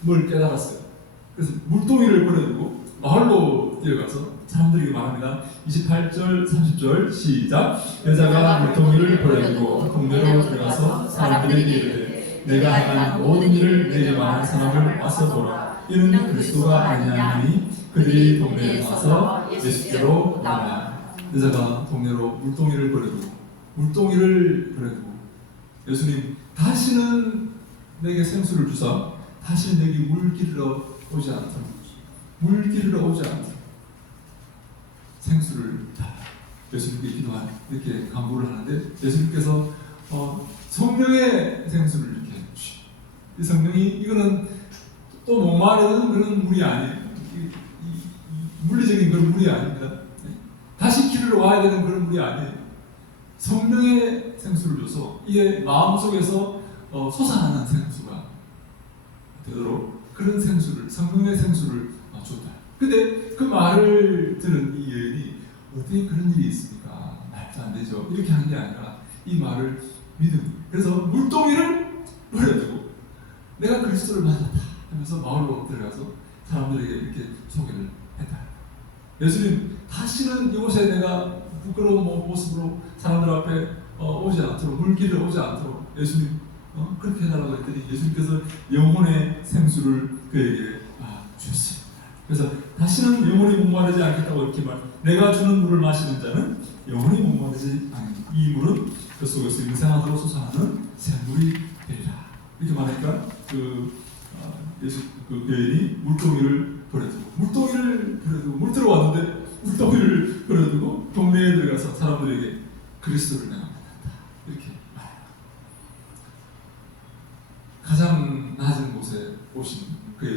뭘 깨달았어요. 그래서 물동이를 버려두고 마을로 뛰어가서 사람들에게 말합니다. 28절 30절 시작. 여자가 물동이를 버려두고 동네로 들어가서 사람들에게 이르되 내가 행한 모든 일을 내게 말한 사람을 와서 보라. 이는 그리스도가 아니냐 하니 그들이 동네에 와서 예수께로 나아가. 여자가 동네로 물동이를 버려두고 예수님 다시는 내게 생수를 주사 다시는 내게 물 기르러 오지 않도록 생수를 예수님께 기도하는 이렇게 간구를 하는데 예수님께서 성령의 생수를 이렇게 주시고 이 성령이 이거는 또 목마르는 그런 물이 아니에요. 물리적인 그런 물이 아닙니다. 다시 기르러 와야 되는 그런 물이 아니에요. 성령의 생수를 줘서 이게 마음속에서 솟아나는 생수가 되도록 그런 생수를 성령의 생수를 줬다. 근데 그 말을 들은 이 여인이 어떻게 그런 일이 있습니까? 말도 안 되죠. 이렇게 하는 게 아니라 이 말을 믿음. 그래서 물동이를 버려두고 내가 그리스도를 만났다 하면서 마을로 들어가서 사람들에게 이렇게 소개를 했다. 예수님 다시는 이곳에 내가 부끄러운 모습으로 사람들 앞에 오지 않도록 물길에 오지 않도록 예수님 그렇게 해달라고 했더니 예수님께서 영혼의 생수를 그에게 주셨어요. 그래서 다시는 영혼이 목마르지 않겠다고 이렇게 내가 주는 물을 마시는 자는 영혼이 목마르지 않는 이 물은 그 속에서 영생하도록 솟아나는 샘물이 되리라. 이렇게 말하니까 예수 그 여인이 물동이를 버려두고 물 들어왔는데 물동이를 버려두고 동네에 들어가서 사람들에게 그리스도를 내가 만났다 이렇게 말해요. 가장 낮은 곳에 오신 그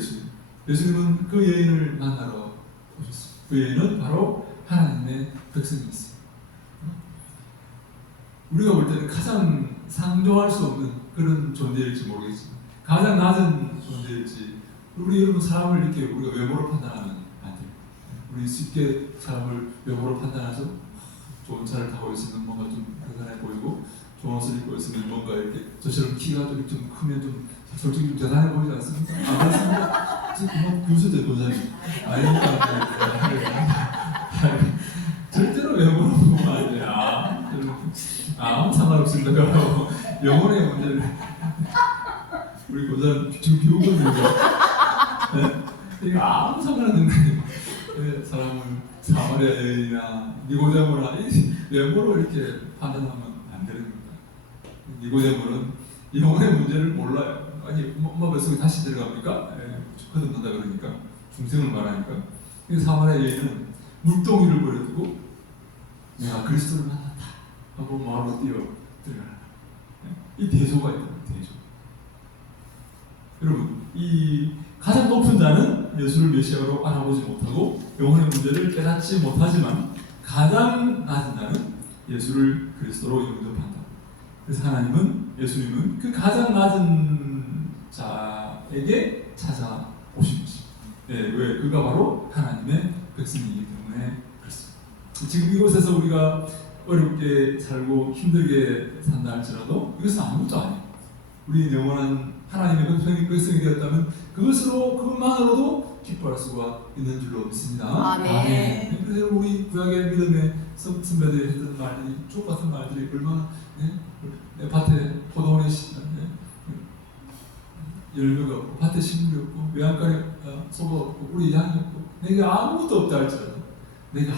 예수님은 그 여인을 만나러 오셨습니다. 그 여인은 바로 하나님의 백성이었어요. 우리가 볼 때는 가장 상종할 수 없는 그런 존재일지 모르겠지만 가장 낮은 존재일지 우리 여러분 사람을 이렇게 우리가 외모로 판단하면 안 돼요. 우리 쉽게 사람을 외모로 판단하죠. 좋은 차를 타고 있으면 뭔가 좀 대단해 보이고 좋은 옷을 입고 있으면 뭔가 이렇게 저처럼 키가 좀 크면 좀 솔직히 좀 대단해 보이지 않습니까? 안 그렇습니까? 지금 교수들 보자니 아니니까 절대로 외모로 보면 안 돼요. 아무 상관없습니다. 영혼의 문제를 우리 고전 지금 비우거든요. 이거 아무 상관없는 거예요. 사람을 사마리아 여인이나 니고데모나 외모로 이렇게 판단하면 안 되는 겁니다. 니고데모는 영혼의 문제를 몰라요. 아니 엄마 뱃속에 다시 들어갑니까? 거듭난다 그러니까 중생을 말하니까. 사마리아 여인은 물동이를 버려두고 내가 그리스도를 만났다 하고 마을로 뛰어 들어가라. 이 대조가 있다. 대조. 여러분 이 가장 높은 자는 예수를 메시아로 알아보지 못하고 영혼의 문제를 깨닫지 못하지만 가장 낮은 자는 예수를 그리스도로 영접한다. 그래서 하나님은 예수님은 그 가장 낮은 자에게 찾아오신 것입니다. 네, 왜? 그가 바로 하나님의 백성이기 때문에 그렇습니다. 지금 이곳에서 우리가 어렵게 살고 힘들게 산다 할지라도 이것은 아무것도 아니에요. 우리 영원한 하나님의 백성이 되었다면 그것만으로도 기뻐할 수가 있는 줄로 믿습니다. 아멘. 그래서 우리 구약의 믿음의 선배들이 했던 말들이 쭉 같은 말들이 얼마나 내 밭에 포도원에 열매가 없고 밭에 식물이 없고 외양간에 소가 없고 우리 양이 없고 내게 아무것도 없다 할지라도 내가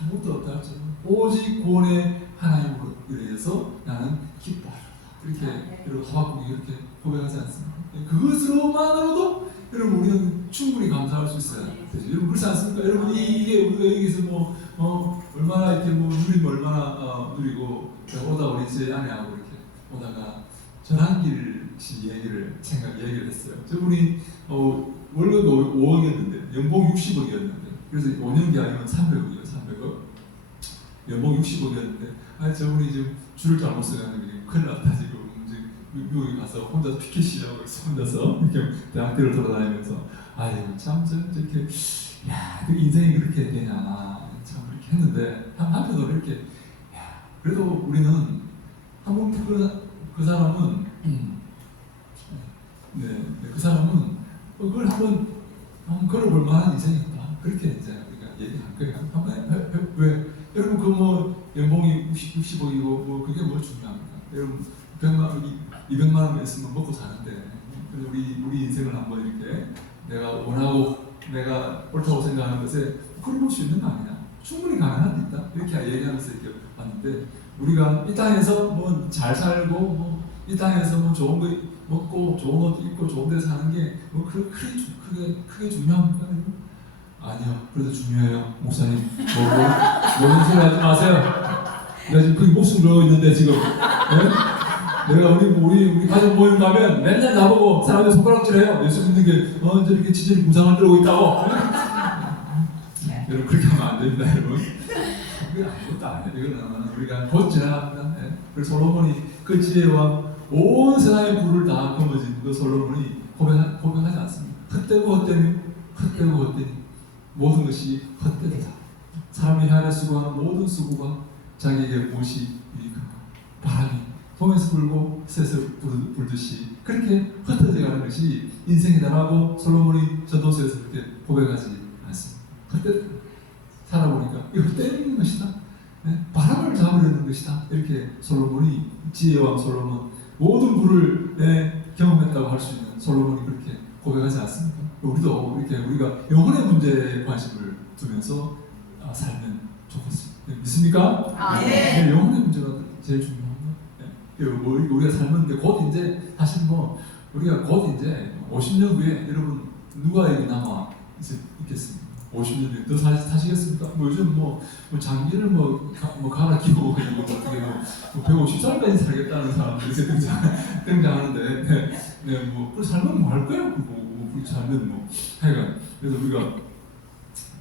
아무것도 없다 할지라도 오직 구원의 하나님으로 인해서 나는 기뻐하리라. 이렇게 여러분 하박국이 이렇게 고백하지 않습니까? 그것으로만으로도 여러분 우리는 충분히 감사할 수 있어야 되죠. 여러분 그렇지 않습니까? 여러분 이게 우리가 여기서 얼마나 이렇게 누리면 얼마나 누리고 오다 우리 제 아내하고 이렇게 오다가 전환길씨 얘기를 했어요. 저분이 월급이 5억이었는데 연봉 60억이었는데 그래서 5년 계약이면 300억이에요. 300억 연봉 60억이었는데 저분이 지금 줄을 잘못 써가지고 큰일 났다 지금 미국에 가서 혼자서 피켓이라고 해서 혼자서 이렇게 대학들을 돌아다니면서 아유 참 저렇게 그 인생이 그렇게 되냐 참 그렇게 했는데 한편으로 이렇게 그래도 우리는 한번 그 사람은 그 사람은 그걸 한번 걸어볼 만한 인생이었다 그렇게 이제 우리가 얘기한 거예요. 왜 여러분 연봉이 60억이고 그게 뭘 중요합니까? 여러분 200만 원 있으면 먹고 사는데 우리 인생을 한번 이렇게 내가 원하고 내가 옳다고 생각하는 것에 그걸 볼 수 있는 거 아니냐? 충분히 가능한 데 있다. 이렇게 얘기하면서 이렇게 봤는데 우리가 이 땅에서 잘 살고 이 땅에서 좋은 거 먹고 좋은 옷 입고 좋은 데 사는 게 크게 중요합니까? 아니요. 그래도 중요해요. 목사님 모든 소리 하지 마세요. 내가 지금 그게 목숨 걸어 있는데 지금 내가 우리 가족 모임 가면 맨날 나보고 사람들 손가락질해요. 예수 믿는 게 저렇게 지질이 구상을 들고 있다고. 여러분 그렇게 하면 안 됩니다, 여러분. 그게 아무것도 아니에요. 이거는 우리가 곧 지나갑니다. 그래서 솔로몬이 그 지혜와 온 세상의 불을 다 거머쥔 그 솔로몬이 고백하지 않습니다. 헛되고 헛되니 모든 것이 헛되다. 사람이 하나 수고하는 모든 수고가 자기에게 무엇이 유익한가? 바람이 동에서 불고 새에서 불듯이 그렇게 흩어져가는 것이 인생이다라고 솔로몬이 전도서에서 그렇게 고백하지 않습니다. 그때 살아보니까 이거 헛되는 것이다. 바람을 잡으려는 것이다. 이렇게 솔로몬이 지혜왕 솔로몬 모든 불을 경험했다고 할 수 있는 솔로몬이 그렇게 고백하지 않습니까? 우리도 이렇게 우리가 영혼의 문제에 관심을 두면서 살면 좋겠습니다. 믿습니까? 네. 영혼의 문제가 제일 중요합니다. 우리가 삶은 곧 이제 사실 우리가 곧 이제 50년 후에 여러분 누가 여기 남아 있겠습니까? 50년 후에 더 사시겠습니까? 요즘 장기를 갈아 끼고 어떻게 150살까지 살겠다는 사람들이 등장하는데 그 살면 뭐 할 거야? 그렇게 살면 하여간 그래서 우리가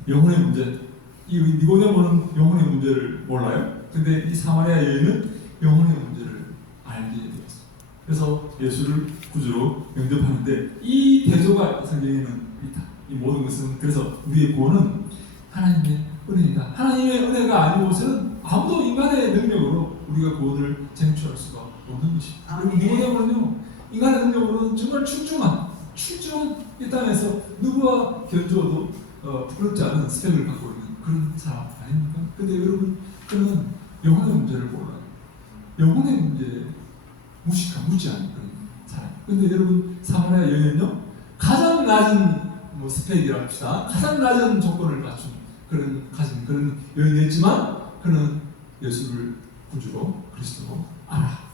영혼의 문제 이 니고데모는 영혼의 문제를 몰라요. 근데 이 사마리아 여인은 영혼의 문제를 알게 되었어요. 그래서 예수를 구주로 영접하는데 이 대조가 성경에는 있다. 이 모든 것은 그래서 우리의 구원은 하나님의 은혜이다. 하나님의 은혜가 아니고서는 아무도 인간의 능력으로 우리가 구원을 쟁취할 수가 없는 것입니다. 그리고 니고데모는요 인간의 능력으로는 정말 출중한 이 땅에서 누구와 견주어도 부끄럽지 않은 스펙을 갖고 있는 그런 사람 아닙니까? 근데 여러분 그는 영혼의 문제를 몰라요. 영혼의 문제에 무지한 그런 사람. 근데 여러분 사마리아 여인은요 가장 낮은 스펙이라 합시다. 가장 낮은 조건을 가진 그런 여인이었지만 그는 예수를 구주로 그리스도로 알아.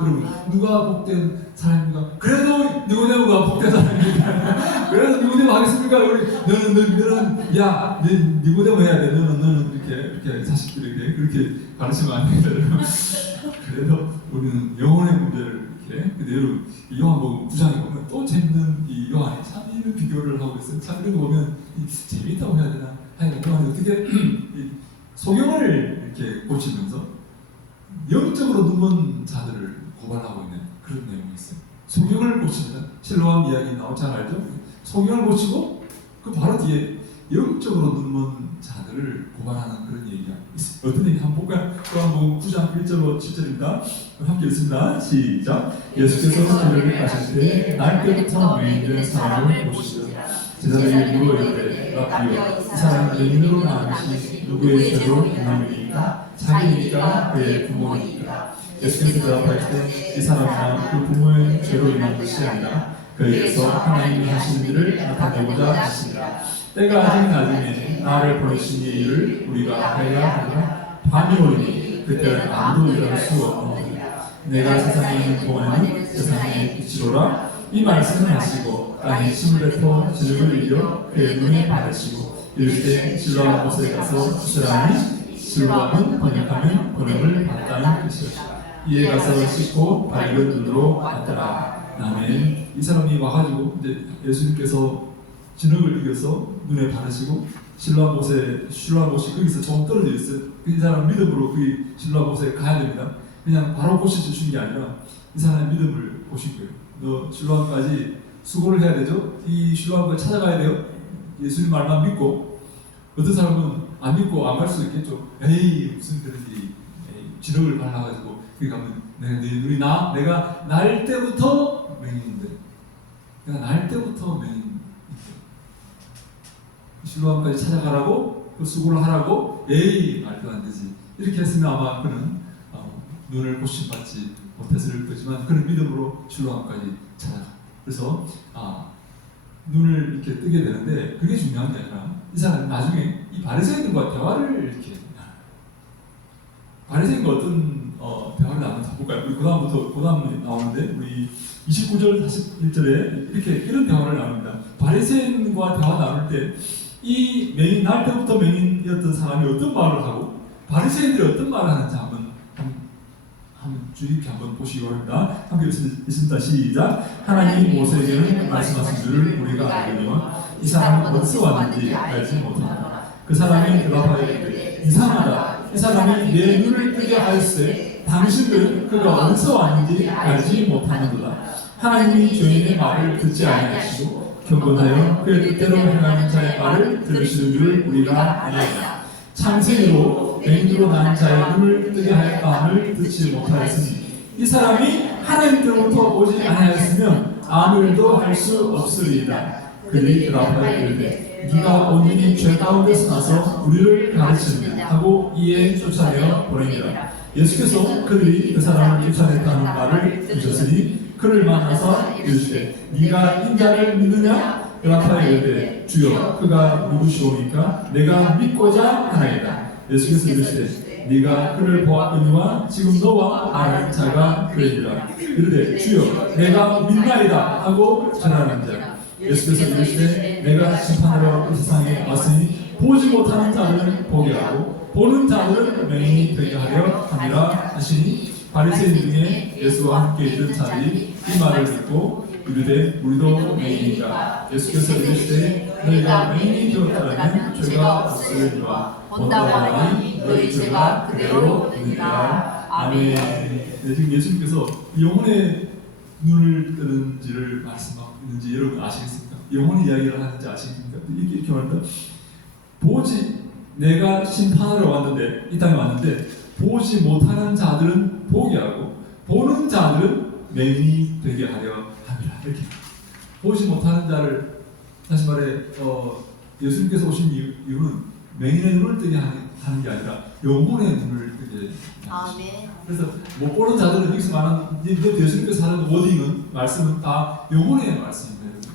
여러분 누가 복된 사람입니까? 그래도 니고데모가 복된 사람입니다. 그래서 니고데모 하겠습니까? 너는 야 니고데모 해야 돼. 너는 이렇게 자식들에게 그렇게 가르치면 안 되겠다. 그래도 우리는 영혼의 문제를 이렇게 근데 여러분 이 요한복음 9장에 보면 또 재밌는 이 요한이 참 이 비교를 하고 하고 있어요. 참 이런 거 보면 재미있다고 해야 되나? 아니 그동안 어떻게 이 소경을 이렇게 고치면서 영적으로 눈먼 자들을 고발하고 있는 그런 내용이 있어요. 소경을 고치면 실로암 이야기 나오지 알죠? 소경을 고치고 그 바로 뒤에 영적으로 눈먼 자들을 고발하는 그런 얘기가 있어요. 어떤 얘기 한번 볼까요? 요한복음 9장 1절로 7절입니다. 함께 읽습니다. 시작. 예수께서 길을 가실 때 날 때부터 맹인된 사람을 보시더라. 제자들이 물어 이르되 라비여 이 사람이 맹인으로 나으시 누구의 죄로 행함이니까 자기니까 그의 부모니까. 예수께서 대답하시되 이 사람이나 그 부모의 죄로 인한 것이 아니라 그에게서 하나님이 하시는 일을 나타내고자 하시니라. 때가 아직 낮으니 나를 보내신 이 일을 우리가 해야 하리라. 밤이 오리니 그때는 아무도 일어날 수 없느니라. 내가 세상에 있는 동안에는 세상의 빛이로라. 이 말씀을 하시고 땅에 힘을 뱉어 저녁을 이겨 그의 눈에 바르시고 이르되 실로암 곳에 가서 수술하니 실로암은 번역하면 번역을 받았다는 뜻이었다. 이에 가서 씻고 밝은 눈으로 왔더라. 아멘. 이 사람이 와가지고 이제 예수님께서 진흙을 이겨서 눈에 바르시고 실로암 곳이 거기서 조금 떨어져 있어요. 이 사람 믿음으로 그 실로암 곳에 가야 됩니다. 그냥 바로 고쳐주신 게 아니라 이 사람의 믿음을 보신 거예요. 너 실로암까지 수고를 해야 되죠. 이 실로암까지 찾아가야 돼요. 예수님 말만 믿고. 어떤 사람은 안 믿고 안 갈 수 있겠죠. 에이 무슨 그런지 진흙을 발라가지고 거기 가면 내가 날 때부터 맹인인데 내가 날 때부터 맹인 실로암까지 찾아가라고 그 수고를 하라고 에이 말도 안 되지. 이렇게 했으면 아마 그는 눈을 고침받지 못했을 거지만 그는 믿음으로 실로암까지 찾아가. 그래서 눈을 이렇게 뜨게 되는데 그게 중요한 게 아니라 이 사람이 나중에 이 바리새인들과 대화를 이렇게 바리새인과 어떤 대화를 나누는지 볼까요? 우리 그다음에 나오는데 우리 29절 41절에 이런 대화를 나눕니다. 바리새인과 대화 나눌 때 이 맹인 날 때부터 맹인이었던 사람이 어떤 말을 하고 바리새인들이 어떤 말을 하는지 한번 주의 깊게 한번 보시기 바랍니다. 함께 읽습니다. 시작. 하나님이 모세에게는 말씀하신 줄을 우리가 알거니와 이 사람은 어디서 왔는지 알지 못하노라. 그 사람이 대답하여 이르되 이상하다. 이 사람이 내 눈을 뜨게 하였으되 당신들은 그가 어디서 왔는지 알지 못하는도다. 하나님이 죄인의 말을 듣지 아니하시고 경건하여 그의 뜻대로 행하는 자의 말을 들으시는 줄을 우리가 아나이다. 창세기로 맹인으로 난 자의 눈을 뜨게 하였다함을 듣지 못하였으니 이 사람이 하나님께로부터 오지 아니하였으면 아무 일도 할 수 없으리이다. 그들이 대답하여 이르되 네가 온전히 죄 가운데서 나서 우리를 가르치느냐 하고 이에 쫓아내어 보내니라. 예수께서 그들이 그 사람을 쫓아냈다는 말을 들으셨으니 그를 만나서 이르시되 네가 인자를 믿느냐? 대답하여 이르되 주여 그가 누구시오니까 내가 믿고자 하나이다. 예수께서 이르시되 네가 그를 보았거니와 지금 너와 아는 자가 그러니라. 이르되 주여 내가 믿나이다 하고 전하는 자. 예수께서 이르시되 내가 심판하러 이 세상에 왔으니 보지 못하는 자들은 보게 하고 보는 자들은 맹인이 되게 하려 함이라 하시니 바리새인 중에 예수와 함께 있던 자들이 이 말을 듣고 이르되 우리도 맹인이다. 예수께서 이르시되 너희가 맹인이 되었다면 죄가 없으리라. 본다고 하니 너희 죄가 그대로 되니라. 아멘. 네, 지금 예수님께서 영혼의 눈을 뜨는지를 말씀하는지 여러분 아시겠습니까? 영혼의 이야기를 하는지 아시겠습니까? 이렇게 말합니다. 내가 심판하러 왔는데 이 땅에 왔는데 보지 못하는 자들은 보게 하고 보는 자들은 맹인이 되게 하려 합니다. 이렇게 보지 못하는 자를 다시 말해 예수님께서 오신 이유는 맹인의 눈을 뜨게 하는 게 아니라 영혼의 눈을 뜨게 하는 것입니다. 그래서 못 보는 자들은 여기서 말하는 예수님께서 하는 워딩은 말씀은 다 영혼의 말씀입니다.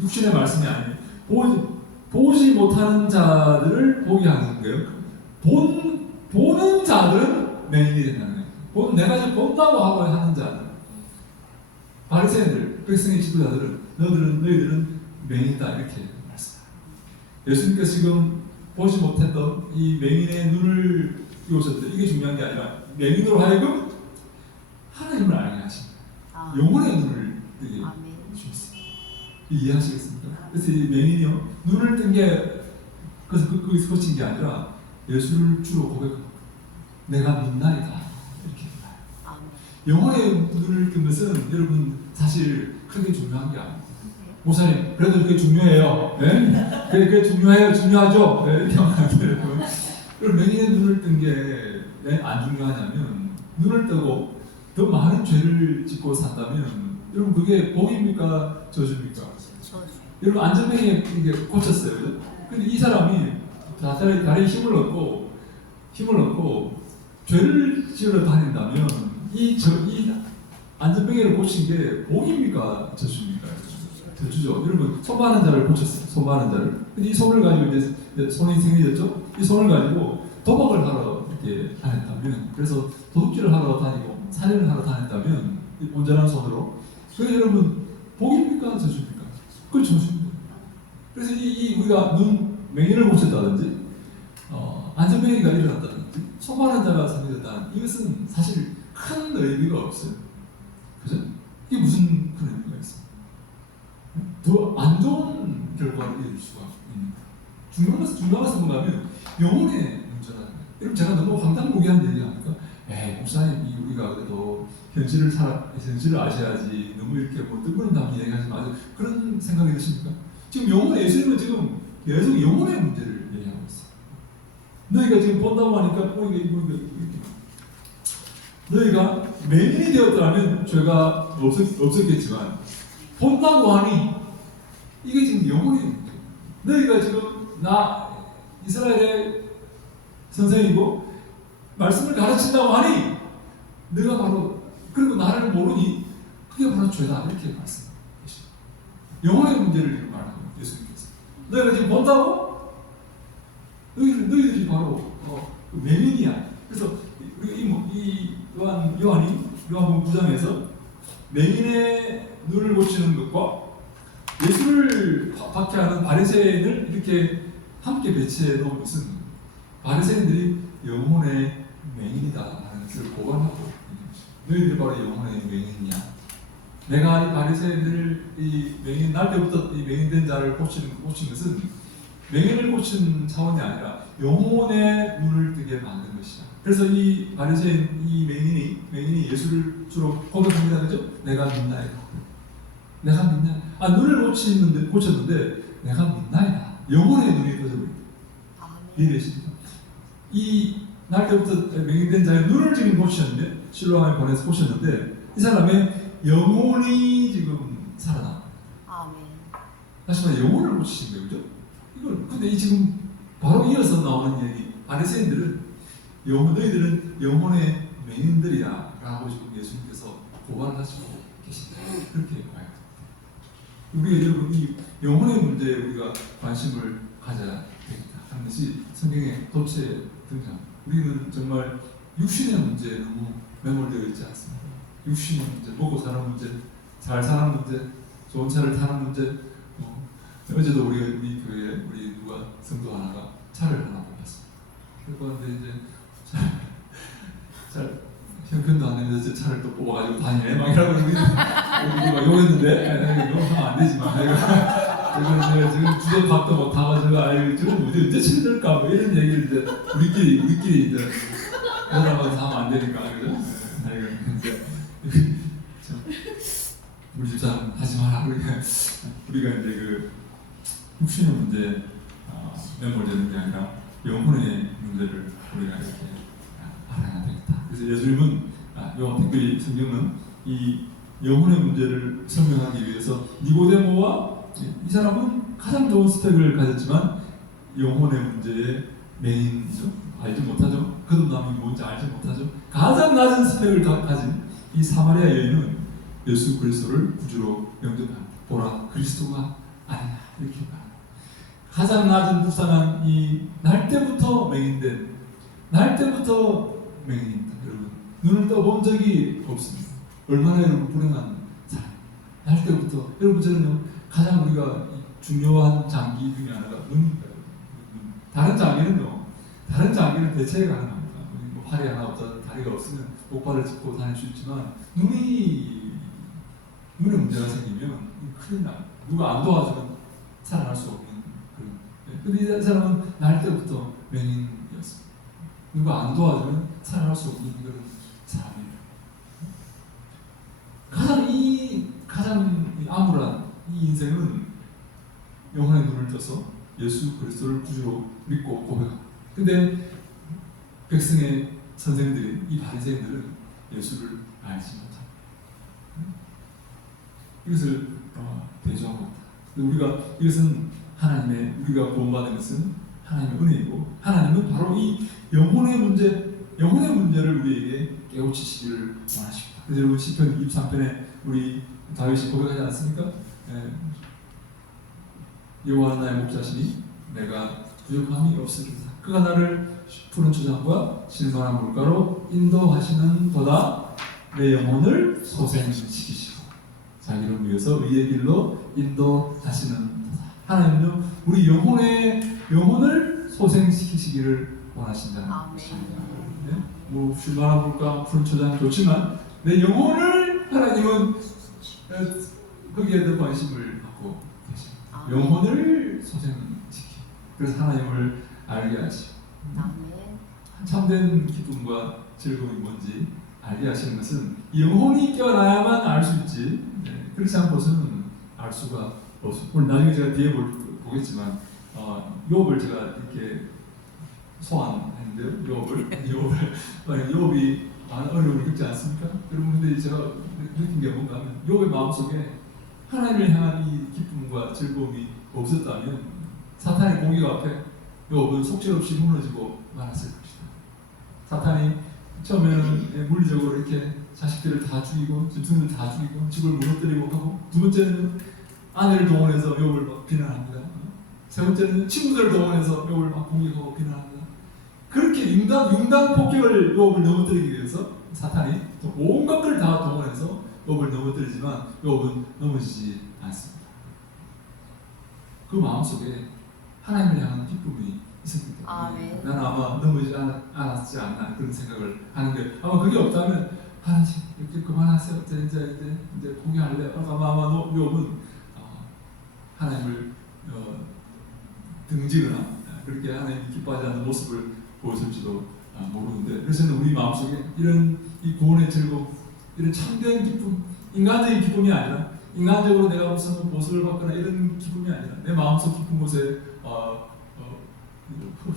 육신의 말씀이 아니에요. 보지 못하는 자들을 보게 하는 거예요. 보는 자들은 맹인이 된다는 거예요. 내가 지금 본다고 하고 하는 자들, 바리새인들, 백성의 지도자들은 너희들은 맹인이다 이렇게 말씀합니다. 예수님께서 지금 보지 못했던 이 맹인의 눈을 띄우셨는데 이게 중요한 게 아니라 맹인으로 하여금 하나님을 알게 하십니다. 영혼의 눈을 뜨게 주셨습니다. 이해하시겠습니까? 아십니까? 그래서 이 맹인이요 눈을 뜬 게 그래서 거기서 그친 게 아니라 예수를 주로 고백합니다. 내가 믿나이다 이렇게 말해요. 아멘. 영혼의 눈을 뜬 것은 여러분 사실 크게 중요한 게 아닙니다. 목사님 그래도 그게 중요해요. 네? 그게 중요해요. 중요하죠. 네? 이렇게 하면 안 돼요. 그럼 맹인의 눈을 뜬 게 왜 안 중요하냐면 눈을 뜨고 더 많은 죄를 짓고 산다면 여러분 그게 복입니까? 저주입니까? 저주. 여러분 안전뱅이에 이게 꽂혔어요. 그죠? 근데 이 사람이 다리에 힘을 얻고 죄를 지으러 다닌다면 이 안전뱅이를 고친 게 복입니까? 저주입니까? 저주죠. 여러분 손 많은 자를 고쳤어요. 손 많은 자를. 근데 이 손을 가지고 이제 손이 생겨졌죠? 이 손을 가지고 도박을 하러 이렇게 다녔다면, 그래서 도둑질을 하러 다니고 살인을 하러 다녔다면 이 온전한 손으로, 그게 여러분 복입니까? 저주입니까? 그건 저주입니다. 그래서 이 우리가 눈 맹인을 고쳤다든지 안전뱅이가 일어났다든지 손 많은 자가 생겨졌다는 이것은 사실 큰 의미가 없어요. 그죠? 이게 무슨 큰 의미가 있어요? 더 안 좋은 결과를 이룰 수가 있는 거예요. 중요한 것은 뭐냐면 영혼의 문제라는 거예요. 여러분 제가 너무 황당무계한 얘기합니까? 목사님 우리가 그래도 현실을 아셔야지 너무 이렇게 뭐 뜬구름답게 얘기하지 마세요. 그런 생각이 드십니까? 지금 영혼의 예수님은 지금 계속 영혼의 문제를 얘기하고 있어요. 너희가 지금 본다고 하니까 이게 너희가 맹인이 되었더라면 죄가 없었겠지만 본다고 하니 이게 지금 영혼의 문제. 너희가 지금 나 이스라엘의 선생이고 말씀을 가르친다고 하니 너가 바로 그리고 나를 모르니 그게 바로 죄다 이렇게 말씀하십니다. 영혼의 문제를 이렇게 말하는 거예요. 예수님께서 너희가 지금 본다고? 너희들이 바로 맹인이야. 그래서 이 요한복음 9장에서 맹인의 눈을 고치는 것과 예수를 박해하는 바리새인을 이렇게 함께 배치해 놓은 것은 바리새인들이 영혼의 맹인이다 하는 것을 고발하고 있는 것입니다. 너희들이 바로 영혼의 맹인이야. 내가 이 바리새인들을 이 맹인 날 때부터 이 맹인된 자를 고친 것은 맹인을 고친 차원이 아니라 영혼의 눈을 뜨게 만든 것이야. 그래서 이 바리새인 이 맹인이 예수를 주로 고백합니다. 그죠? 내가 믿나이다. 내가 믿나이다. 눈을 고쳤는데 내가 믿나이다. 영혼의 눈이 떠져버립니다. 이해되십니까? 이 날 때부터 맹인된 자의 눈을 지금 고쳤는데 실로암에 보내서 고쳤는데 이 사람의 영혼이 지금 살아납니다. 아멘. 다시 말해 영혼을 고치신 거예요. 그죠? 이걸 근데 이 지금 바로 이어서 나오는 얘기 바리새인들은 너희들은 영혼의 맹인들이야 라고 지금 예수님께서 고발을 하시고 계신다. 그렇게 봐요. 우리가 여러분 이 영혼의 문제에 우리가 관심을 가져야 되겠다 하는 것이 성경의 도처에 등장. 우리는 정말 육신의 문제에 너무 매몰되어 있지 않습니다. 육신의 문제, 먹고 사는 문제, 잘 사는 문제, 좋은 차를 타는 문제. 어제도 우리 교회에 우리 누가 성도 하나가 차를 하나 뽑았습니다. 그런데 이제 잘 형편도 안 되면서 차를 또 뽑아가지고 다니네 막 이러고 우리가 욕했는데 욕하면 안 되지만 내가 지금 주제 밥도 막 가가지고 저는 언제 친들까 뭐 이런 얘기를 이제 우리끼리 이제 여러분한테 하면 안 되니까 그죠? 이제 우리 집사람 하지 마라 우리가 이제 그 육신의 문제 매몰되는 게 아니라 영혼의 문제를 우리가 이렇게 알아야 되겠다. 그래서 예수님은 특별히 성경은 이 영혼의 문제를 설명하기 위해서 니고데모와 이 사람은 가장 좋은 스펙을 가졌지만 영혼의 문제에 맹인이죠. 알지 못하죠. 거듭남이 뭔지 알지 못하죠. 가장 낮은 스펙을 가진 이 사마리아 여인은 예수 그리스도를 구주로 영접합니다. 보라 그리스도가 아니냐 이렇게 말합니다. 가장 낮은 불쌍한 이 날 때부터 맹인입니다. 여러분 눈을 떠본 적이 없습니다. 얼마나 여러분 불행한 사람. 날 때부터 여러분 저는요 가장 우리가 중요한 장기 중에 하나가 눈입니다. 다른 장기는 대체가 가능합니다. 뭐 팔이 하나 없다 다리가 없으면 목발을 짚고 다닐 수 있지만 눈에 문제가 생기면 큰일 나. 누가 안 도와주면 살아갈 수 없는 그런. 근데 이 사람은 날 때부터 맹인이었습니다. 누가 안 도와주면 살아갈 수 없는 그런 사람입니다. 가장 암울한 이 인생은 영혼의 눈을 떠서 예수 그리스도를 구주로 믿고 고백합니다. 근데 백성의 선생들이 이 바리새인들은 예수를 알지 못합니다. 이것을 대조하고 있다. 우리가 이것은 우리가 구원받은 것은 하나님의 은혜이고 하나님은 바로 이 영혼의 문제를 우리에게 깨우치시기를 원하십니다. 그래서 여러분 시편 23편에 우리 다윗이 고백하지 않습니까? 여호와 나의 목자시니 내가 부족함이 없으리로다. 그가 나를 푸른 초장과 실만한 물가로 인도하시는 도다. 내 영혼을 소생시키시고 자기를 위해서 의의 길로 인도하시는 도다. 하나님은 우리 영혼을 소생시키시기를 원하신다는 것입니다. 네? 뭐 실만한 물가, 푸른 초장 좋지만 내 영혼을 하나님은 거기에 더 관심을 갖고 계십니다. 영혼을 소생시키. 그래서 하나님을 알게 하시고 참된 기쁨과 즐거움이 뭔지 알게 하시는 것은 영혼이 깨어나야만 알 수 있지. 그렇지 않고서는 알 수가 없습니다. 오늘 나중에 제가 뒤에 보겠지만 욥을 제가 이렇게 소환했는데요. 욥이 많은 어려움을 겪지 않습니까? 여러분 근데 제가 느낀 게 뭔가 하면 욥의 마음속에 하나님을 향한 이 기쁨과 즐거움이 없었다면 사탄의 공격 앞에 욥은 속절없이 무너지고 말았을 것이다. 사탄이 처음에는 물리적으로 이렇게 자식들을 다 죽이고 짐승들 다 죽이고 집을 무너뜨리고 하고, 두 번째는 아내를 동원해서 욥을 막 비난합니다. 세 번째는 친구들을 동원해서 욥을 막 공격하고 비난합니다. 그렇게 융단 폭격을 욥을 넘어뜨리기 위해서 사탄이 온갖 걸 다 동원해서 욥을 넘어뜨리지만 욥은 넘어지지 않습니다. 그 마음속에 하나님을 향한 기쁨이 있었기 때문에 나는 아마 넘어지지 않았지 않나 그런 생각을 하는데, 아마 그게 없다면 하나님 이렇게 그만하세요. 이제 포기할래요. 아마 욥은 하나님을 등지거나 그렇게 하나님 기뻐하지 않는 모습을 보였을지도 모르는데, 그래서 우리 마음속에 이런 이 구원의 즐거움, 이런 참된 기쁨, 인간적인 기쁨이 아니라 인간적으로 내가 무슨 보수를 받거나 이런 기쁨이 아니라 내 마음속 깊은 곳에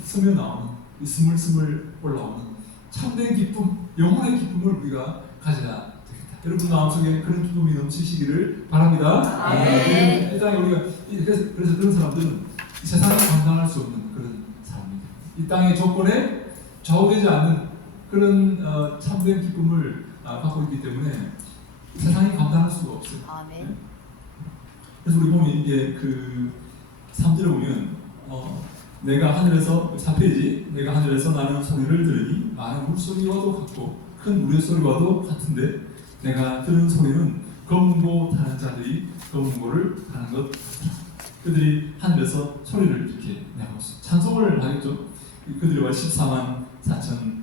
스며 나오는 이 스물스물 올라오는 참된 기쁨, 영혼의 기쁨을 우리가 가져야 되겠다. 여러분 마음속에 그런 기쁨이 넘치시기를 바랍니다. 일단 우리가 그래서 그런 사람들은 이 세상에 감당할 수 없는 그런 사람입니다. 이 땅의 조건에 좌우되지 않는 그런 참된 기쁨을 갖고 있기 때문에 세상이 감당할 수가 없어요. 그래서 우리 보면 이게 그 3절에 보면 내가 하늘에서 4페이지 내가 하늘에서 나는 소리를 들으니 많은 물소리와도 같고 큰 물의 소리와도 같은데 내가 들은 소리는 검은고 타는 자들이 검은고를 타는 것 같다. 그들이 하늘에서 소리를 이렇게 내고 찬송을 하겠죠. 그들이 14만 4천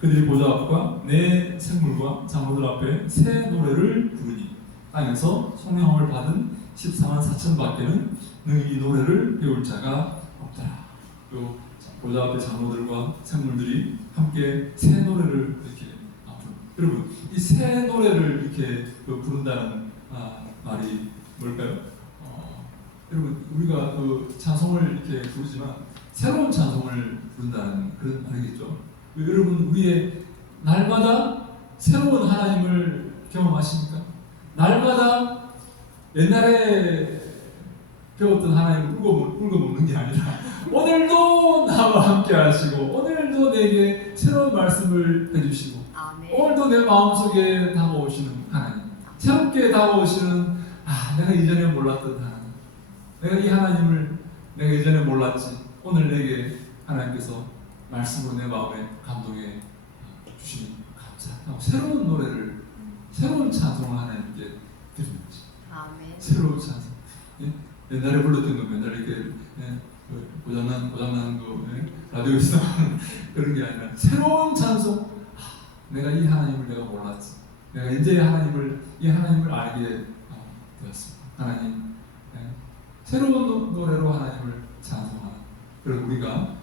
그들이 보좌 앞과 내 생물과 장로들 앞에 새 노래를 부르니 땅에서 성령을 받은 14만 4천 밖에는 능히 이 노래를 배울 자가 없더라. 또 보좌 앞에 장로들과 생물들이 함께 새 노래를 이렇게 부릅니다. 여러분 이 새 노래를 이렇게 부른다는 말이 뭘까요? 여러분 우리가 그 찬송을 이렇게 부르지만 새로운 찬송을 부른다는 그런 말이겠죠. 여러분 우리의 날마다 새로운 하나님을 경험하십니까? 날마다 옛날에 배웠던 하나님을 울고먹는 게 아니라 오늘도 나와 함께 하시고 오늘도 내게 새로운 말씀을 해주시고 오늘도 내 마음속에 다가오시는 하나님, 새롭게 다가오시는 내가 이전에 몰랐던 하나님, 내가 이 하나님을 내가 이전에 몰랐지 오늘 내게 하나님께서 말씀으로 내 마음에 감동해 주시니 감사하고 새로운 노래를 새로운 찬송을 하나님께 드리는 거죠. 새로운 찬송. 옛날에 불렀던 거 맨날 이렇게 고장난 거 라디오에서 나오는 그런 게 아니라 새로운 찬송. 내가 이 하나님을 내가 몰랐지. 내가 이제 이 하나님을 알게 되었습니다. 하나님 새로운 노래로 하나님을 찬송하는 그런 우리가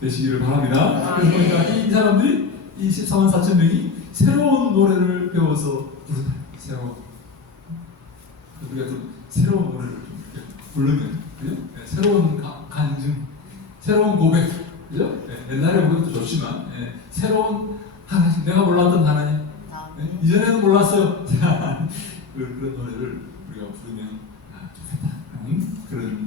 되시기를 바랍니다. 그래서 보니까 이 사람들이 이 14만 4천 명이 새로운 노래를 배워서 부르다. 새로운 우리가 좀 새로운 노래를 좀 이렇게 부르면 그죠? 네, 새로운 간증, 새로운 고백, 그죠? 네, 옛날에 고백도 좋지만 새로운 하나님, 내가 몰랐던 하나님, 이전에는 몰랐어요. 그런 노래를 우리가 부르면 좋겠다. 그런